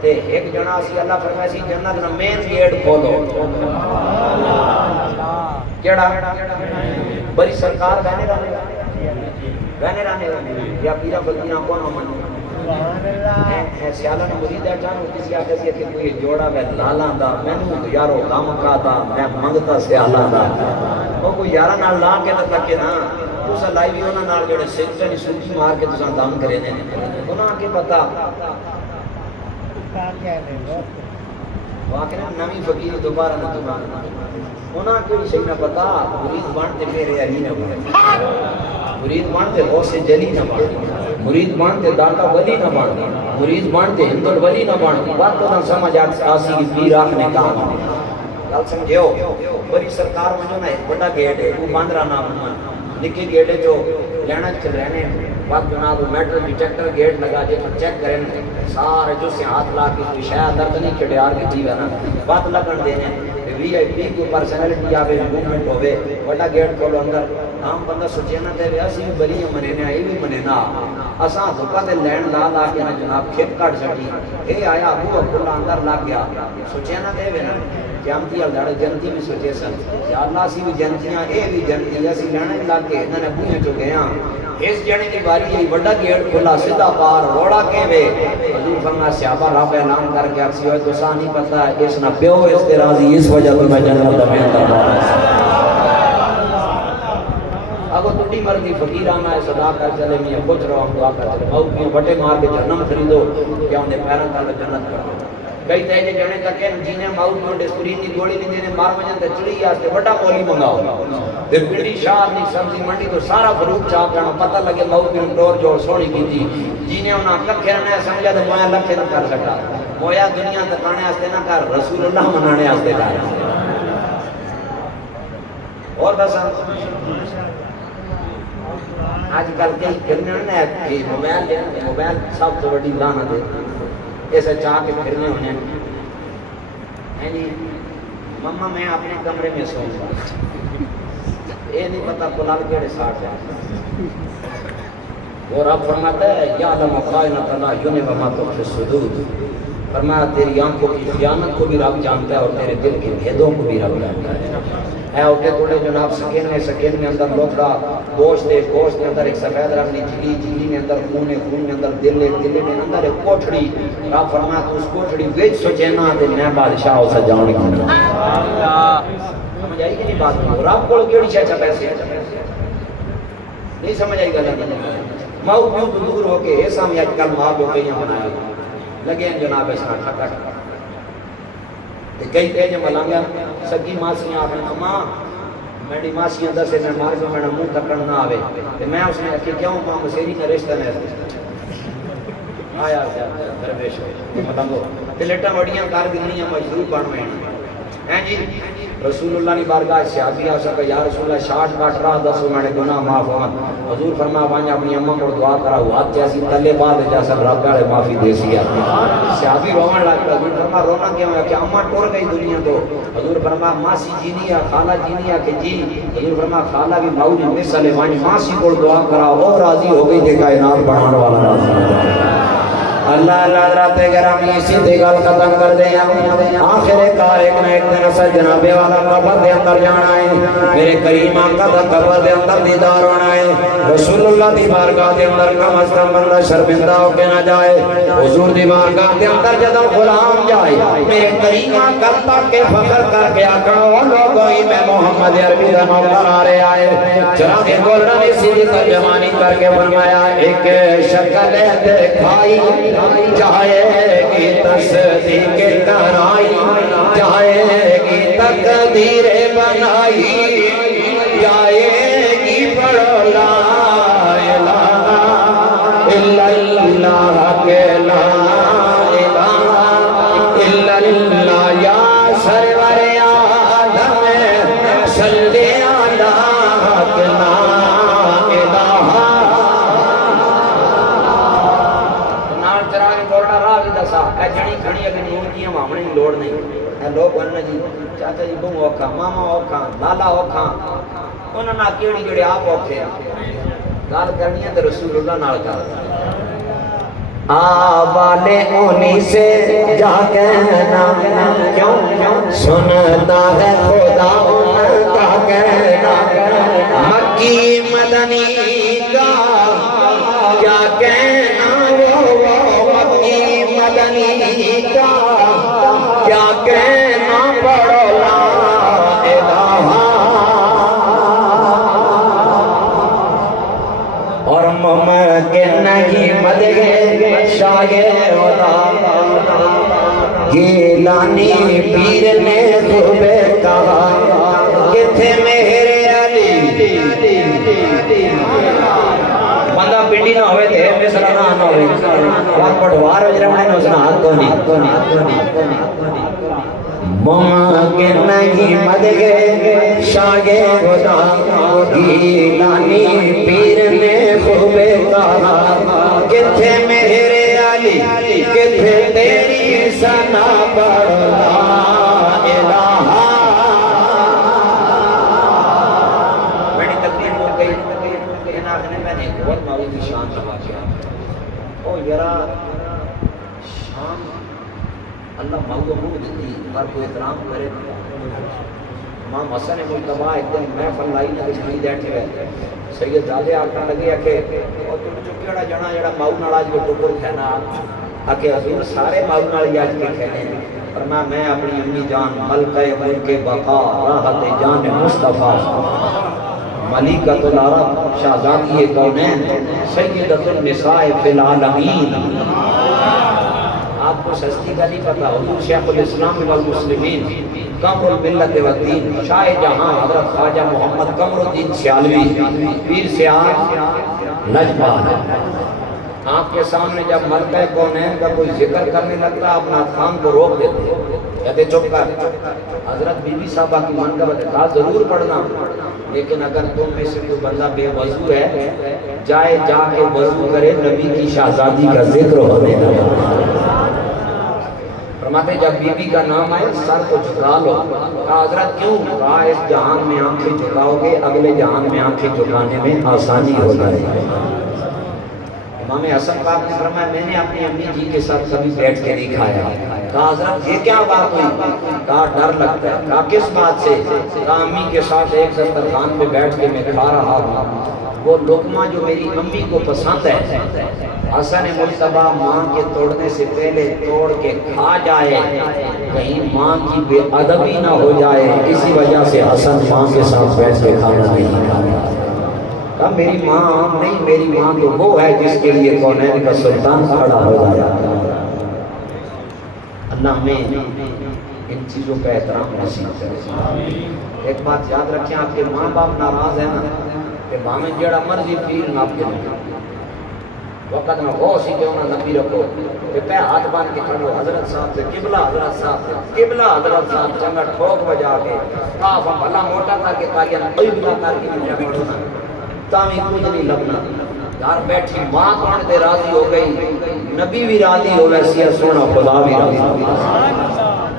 تے ایک جنا سی اللہ فرمایا سی جنت نا مین گیٹ کھولو کیڑا بڑی سرکار گانے رانے یا پیرا فقیراں کون منو ہے سیالہ نے مرید ہے جانو کسی آگے سے کہ کوئی جوڑا میں لالا دا میں نو یارو کام کا دا میں منگتا سیالہ دا وہ کوئی یارہ نال لا کے نہ تکے نا تو سا لائی بھی ہونا نال جوڑے سکتے نہیں سوچی مار کے تو سا دام کرے نے انہاں کے پتا واقعی نمی فقیر دوبارہ نہ دوبارہ انہاں کوئی شئی نہ پتا مرید بانتے میرے علی نہ بڑھے مرید بانتے غوث جلی نہ بڑھے مرید بانتے داتا ولی نہ بانتے مرید بانتے ہندر ولی نہ بانتے بات تو نہ سمجھ آسی کی پیر آخنے کام گل سمجھے ہو بڑی سرکار میں جو نا ایک بڑا گیٹ ہے وہ باندرہ نام نکی گیٹ ہے جو لینا چل رہنے وقت جناب میٹر ڈیٹیکٹر گیٹ لگا جے تو چیک کریں سارے جو سے ہاتھ لا کے کوئی شاید درد نہیں کھڑیار کی جیوے نا بات لگن دینے وی آئی پی کو پرسنالٹی آوے موومنٹ ہوئے بڑا گیٹ کھولو اندر عام بندہ سوچے نا دے اسی بھی بلی منے نا یہ بھی منے نا اساں دھوکا دے لینڈ لا کے نا جناب کھپ کٹ سٹی اے آیا ابو عبداللہ اندر لگ گیا سوچے نا دے نا قیامتی الداڑے جنتی بھی سوچے سن یا اللہ اسی بھی جنتیاں اے بھی جنتی اسی لینے لگ کے انہوں نے بوئیں چو گیا اس جنے کی باری ہے بڑا گیٹ کھلا سیدھا پار روڑا کے وے حضور فرمایا صحابہ رب اعلان کر کے عرصی ہوئے تو سا نہیں پتا ہے اس نہ پیو اس کے راضی اس وجہ تو میں جنت میں اندر اگو تُٹی مرضی فقیر آنا ہے صدا کر چلے میاں کچھ رہا ہم دعا کر چلے موت میں بٹے مار کے جہنم خریدو کیا انہیں پیران تھا جنت کر کئی تیجے جنے تک کہ جینے موت میں ڈسکرین کی گوڑی نہیں دینے مار مجھن تے چڑی آستے بڑا مولی منگاؤ پھر پنڈی شاہ نہیں سبزی منڈی تو سارا فروخ چاہ کرنا پتہ لگے موت میں ڈور جوڑ سوڑی کی تھی جینے انہاں ککھے رہنے سمجھا تو مویا لکھے نہ کر سکتا مویا دنیا تکانے آستے نہ کر رسول اللہ منانے آستے کر اور بس آج کل کئی کرنے نے موبائل لینا موبائل سب تو بڑی لانا دے ایسے چاہ کے پھرنے ہونے یعنی مما میں اپنے کمرے میں سو یہ نہیں پتا کلال کیڑے ساتھ ہے اور اب فرماتا ہے یا علم خائنۃ الاعین وما تخفی الصدور فرمایا تیری آنکھوں کی خیانت کو بھی رب جانتا ہے اور تیرے دل کے بھیدوں کو بھی رب جانتا ہے اٹھے توڑے جناب سکین میں اندر لوکڑا گوشت کے اندر ایک سفید رنگ کی جلی میں اندر خون میں اندر دل میں اندر ایک کوٹھڑی رب فرمایا تو اس کوٹھڑی ویچ سوچے نا دے میں بادشاہ ہو سا جان کی سمجھ آئی کہ نہیں بات رب کو کیڑی شاہ پیسے نہیں سمجھ آئی گا ماؤ پیوں تو دور ہو کے ایسا میں آج کل ماں جو کہیں بنایا لگے ہیں جناب ایسا ٹھکا ٹھکا کئی تیجے ملانگا سکی ماسیاں آخر ماں میری ماسیاں دس ہے میں مار جو میرا منہ تکڑ نہ آوے میں اس نے کہ کیوں ماں مسیری نے رشتہ نہیں آیا درویش ہوئے ملانگو تلیٹا وڑیاں کار دنیا مجذوب بن میں ہیں جی رسول اللہ نے بارگاہ صحابی آ سکا یا رسول اللہ شاٹ کاٹ رہا دسو میں نے گناہ معاف ہوا حضور فرما وانیا اپنی اماں کو دعا کرا ہوا جیسی تلے بعد جیسا رب گاڑے معافی دے سیا صحابی روان لگتا حضور فرما رونا کیا ہوا کہ اماں ٹور گئی دنیا تو حضور فرما ماسی جینی ہے خالہ جینی ہے کہ جی حضور فرما خالہ بھی ماؤ جی مثل وانی ماسی کو دعا کرا وہ راضی ہو گئی کہ کائنات بڑھان والا راضی اللہ اللہ حضرات گرامی اسی تے گل ختم کر دے آخر کار ایک نہ ایک دن اسا جناب والا قبر دے اندر جانا ہے میرے کریم آقا دا قبر دے اندر دیدار ہونا ہے رسول اللہ دی بارگاہ دے اندر کم از کم بندہ شرمندہ ہو کے نہ جائے حضور دی بارگاہ دے اندر جدو غلام جائے میرے کریم آقا تک کے فخر کر کے آقا وہ لوگوئی میں محمد عربی دا نوکر آ رہے آئے جناب گولڈن نے سیدھی ترجمانی کر کے فرمایا ایک شکل دکھائی جائے گی تصدیق کرائی جائے گی تقدیر بنائی جائے گی پڑھو لا الہ الا اللہ کے لا الہ الا اللہ یا سرور آدم صلی اللہ کے لا الہ نال چراغ گولڈا راہ بھی دسا اے جڑی کھڑی اگے نور کی ہمامنے کی لوڑ نہیں اے لوگ انہاں جی چاچا جی بہو اوکھا ماما اوکھا لالا اوکھا انہاں نہ کیڑی جڑے آپ اوکھے گل کرنی ہے تے رسول اللہ نال کر آوالے انہی سے جا کہنا کیوں سنتا ہے خدا ان کا کہنا مکی مدنی کا کیا کہنا وہ مکی مدنی کا کیا کہنا پڑھو لا الہ اور ممکن نہیں مدگے شاگے ہوتا گیلانی پیر نے خوبے کہا کہ تھے میرے علی بندہ پنڈی نہ ہوئے تھے مصرہ نہ ہوئے وہاں پڑھوار ہو جرم نے نوزنہ ہاتھ کو نہیں ممکن نہیں مدگے شاگے ہوتا گیلانی پیر نے خوبے کہا کہ تھے میرے علی کہ تھے تیری ثنا پڑھ لا الہ بڑی تقدیر ہو گئی ان آخر میں نے بہت ماوی کی شان سوا کیا او یرا شان اللہ ماوی کو دیتی ہر کوئی احترام کرے امام حسن مجتبہ ایک دن محفل لائی نہ کچھ نہیں بیٹھے ہوئے سید زادے آکھنا لگے کہ اور تم جو کیڑا جنا جڑا ماؤ نال اج کے ٹکر کھانا کہ حضور سارے ماؤ نال اج کے کھانے فرمایا میں اپنی امی جان ملکہ ملک بقا راحت جان مصطفیٰ ملکۃ العرب شہزادی کونین سیدۃ النساء فی العالمین آپ کو سستی کا نہیں پتا حضور شیخ الاسلام والمسلمین قمر الملت والدین شاہ جہاں حضرت خواجہ محمد قمر الدین سیالوی پیر سیاد نجبان آپ کے سامنے جب ملکہ کونین کا کوئی ذکر کرنے لگتا اپنا خان کو روک دیتے کہتے چپ کر حضرت بی بی صاحبہ کی منقبت کہا ضرور پڑھنا لیکن اگر تم میں سے کوئی بندہ بے وضو ہے جائے جا کے وضو کرے نبی کی شہزادی کا ذکر ہونے لگا فرماتے جب بی بی کا نام آئے سر کو جھکا لو کہا حضرت کیوں کہا اس جہان میں آنکھیں جھکاؤ گے اگلے جہان میں آنکھیں جھکانے میں آسانی ہو جائے امام حسن پاک نے فرمایا میں نے اپنی امی جی کے ساتھ کبھی بیٹھ کے نہیں کھایا کہا حضرت یہ کیا بات ہوئی کہا ڈر لگتا ہے کہا کس بات سے کہا امی کے ساتھ ایک دسترخوان پہ بیٹھ کے میں کھا رہا ہوں وہ لقمہ جو میری امی کو پسند ہے حسن مجتبہ ماں کے توڑنے سے پہلے توڑ کے کھا جائے کہیں ماں کی بے ادبی نہ ہو جائے اسی وجہ سے حسن ماں کے ساتھ بیٹھ کے کھانا نہیں کھایا کہا میری ماں عام نہیں میری ماں تو وہ ہے جس کے لیے کونین کا سلطان کھڑا ہو جایا اللہ ہمیں ان چیزوں کا احترام نصیب کرے ایک بات یاد رکھیں آپ کے ماں باپ ناراض ہیں نا کہ ماں جڑا مرضی پیر نہ آپ کے وقت میں غوث ہی کیوں نہ نبی رکھو کہ پہ ہاتھ بان کے کھڑو حضرت صاحب سے قبلہ حضرت صاحب سے قبلہ حضرت صاحب چنگا ٹھوک بجا کے کاف بھلا موٹا تھا کہ قائل قیبلہ کر کے مجھے پڑھنا تامی کچھ نہیں لگنا یار بیٹھی ماں کون دے راضی ہو گئی نبی بھی راضی ہو ویسی سونا خدا بھی راضی ہو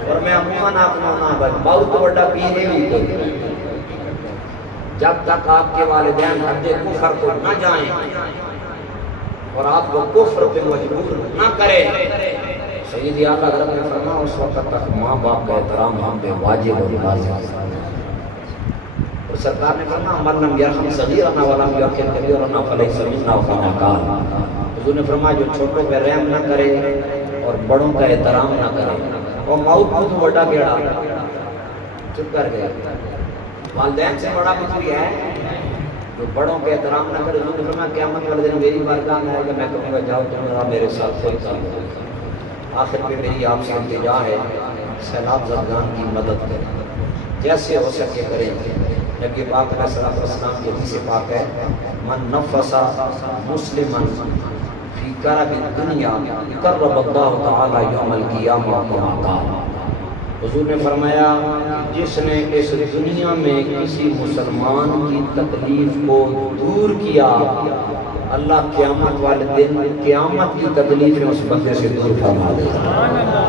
اور میں عموماً آپ نونا بھائی بہت بڑا پیرے بھی کوئی جب تک آپ کے والدین حد کفر کو نہ جائیں اور آپ کو کفر پہ مجبور نہ کرے. سیدی اعلیٰ حضرت نے فرمایا اس وقت تک ماں باپ کا احترام ہم پہ واجب اور لازم ہے. اور سرکار نے فرمایا من لم یرحم صغیرنا ولم یرحم کبیرنا فلیس منا وفینا قال. حضور نے فرمایا جو چھوٹوں پہ رحم نہ کرے اور بڑوں کا احترام نہ کرے اور موت کو تو بڑا کیڑا چپ کر گئے. والدین سے بڑا کچھ بھی ہے جو بڑوں کے احترام نہ کرے. حضور نے فرمایا قیامت والے دن میری بارگاہ میں آئے گا, میں کہوں گا جاؤ تم میرے ساتھ کوئی کام کرو. آخر میں میری آپ سے التجا ہے سیلاب زدگان کی مدد کریں, جیسے ہو سکے کریں. نبی پاک علیہ الصلوۃ والسلام کی حدیث پاک ہے من نفس مسلما فی کرب الدنیا قرب اللہ تعالی یوم القیامہ کما قال. حضور نے فرمایا جس نے اس دنیا میں کسی مسلمان کی تکلیف کو دور کیا اللہ قیامت والے دن قیامت کی تکلیفیں اس بندے سے دور فرما دے گا.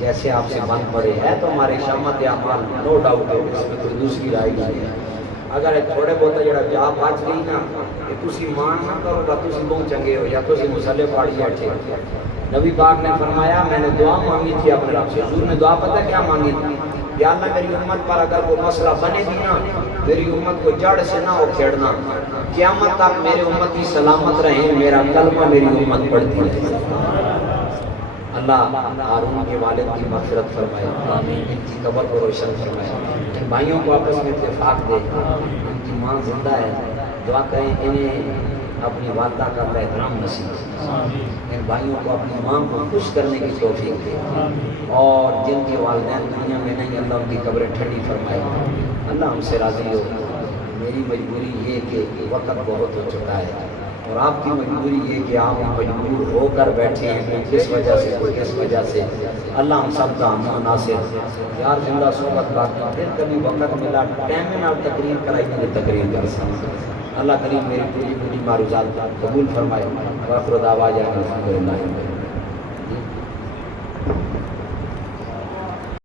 جیسے آپ سے بند پڑے ہے تو ہمارے شامت اعمال نو ڈاؤٹ ہے, اس میں کوئی دوسری رائے نہیں ہے. اگر تھوڑے بہت جڑا جا بچ گئی نا کہ تسی مان نہ کرو گا تسی بہت چنگے ہو یا تسی مسلے پاڑی بیٹھے. نبی پاک نے فرمایا میں نے دعا مانگی تھی اپنے رب سے. حضور نے دعا پتہ کیا مانگی تھی؟ یا اللہ میری امت پر اگر کوئی مسئلہ بنے گی نا میری امت کو جڑ سے نہ اکھیڑنا, قیامت تک میرے امت کی سلامت رہیں, میرا کلمہ میری امت پڑھتی رہے. اللہ ہارون کے والد کی مغفرت فرمائے, ان کی قبر کو روشن فرمائے, ان بھائیوں کو آپس میں اتفاق دے. ان کی ماں زندہ ہے, دعا کریں انہیں اپنی والدہ کا احترام نصیب. ان بھائیوں کو اپنی ماں کو خوش کرنے کی توفیق دے, اور جن کے والدین دنیا میں نہیں اللہ ان کی قبریں ٹھنڈی فرمائے. اللہ ہم سے راضی ہو. میری مجبوری یہ کہ وقت بہت ہو چکا ہے, اور آپ کی مجبوری یہ کہ آپ مجبور ہو کر بیٹھے ہیں کس وجہ سے کس وجہ سے. اللہ ہم سب کا مناسب یار زندہ صحبت باقی پھر کبھی وقت ملا ٹائم میں آپ تقریر کرائی نہیں تقریر کر سکتے. اللہ کریم میری پوری معروضات قبول فرمائے. وآخر دعوانا الحمدللہ.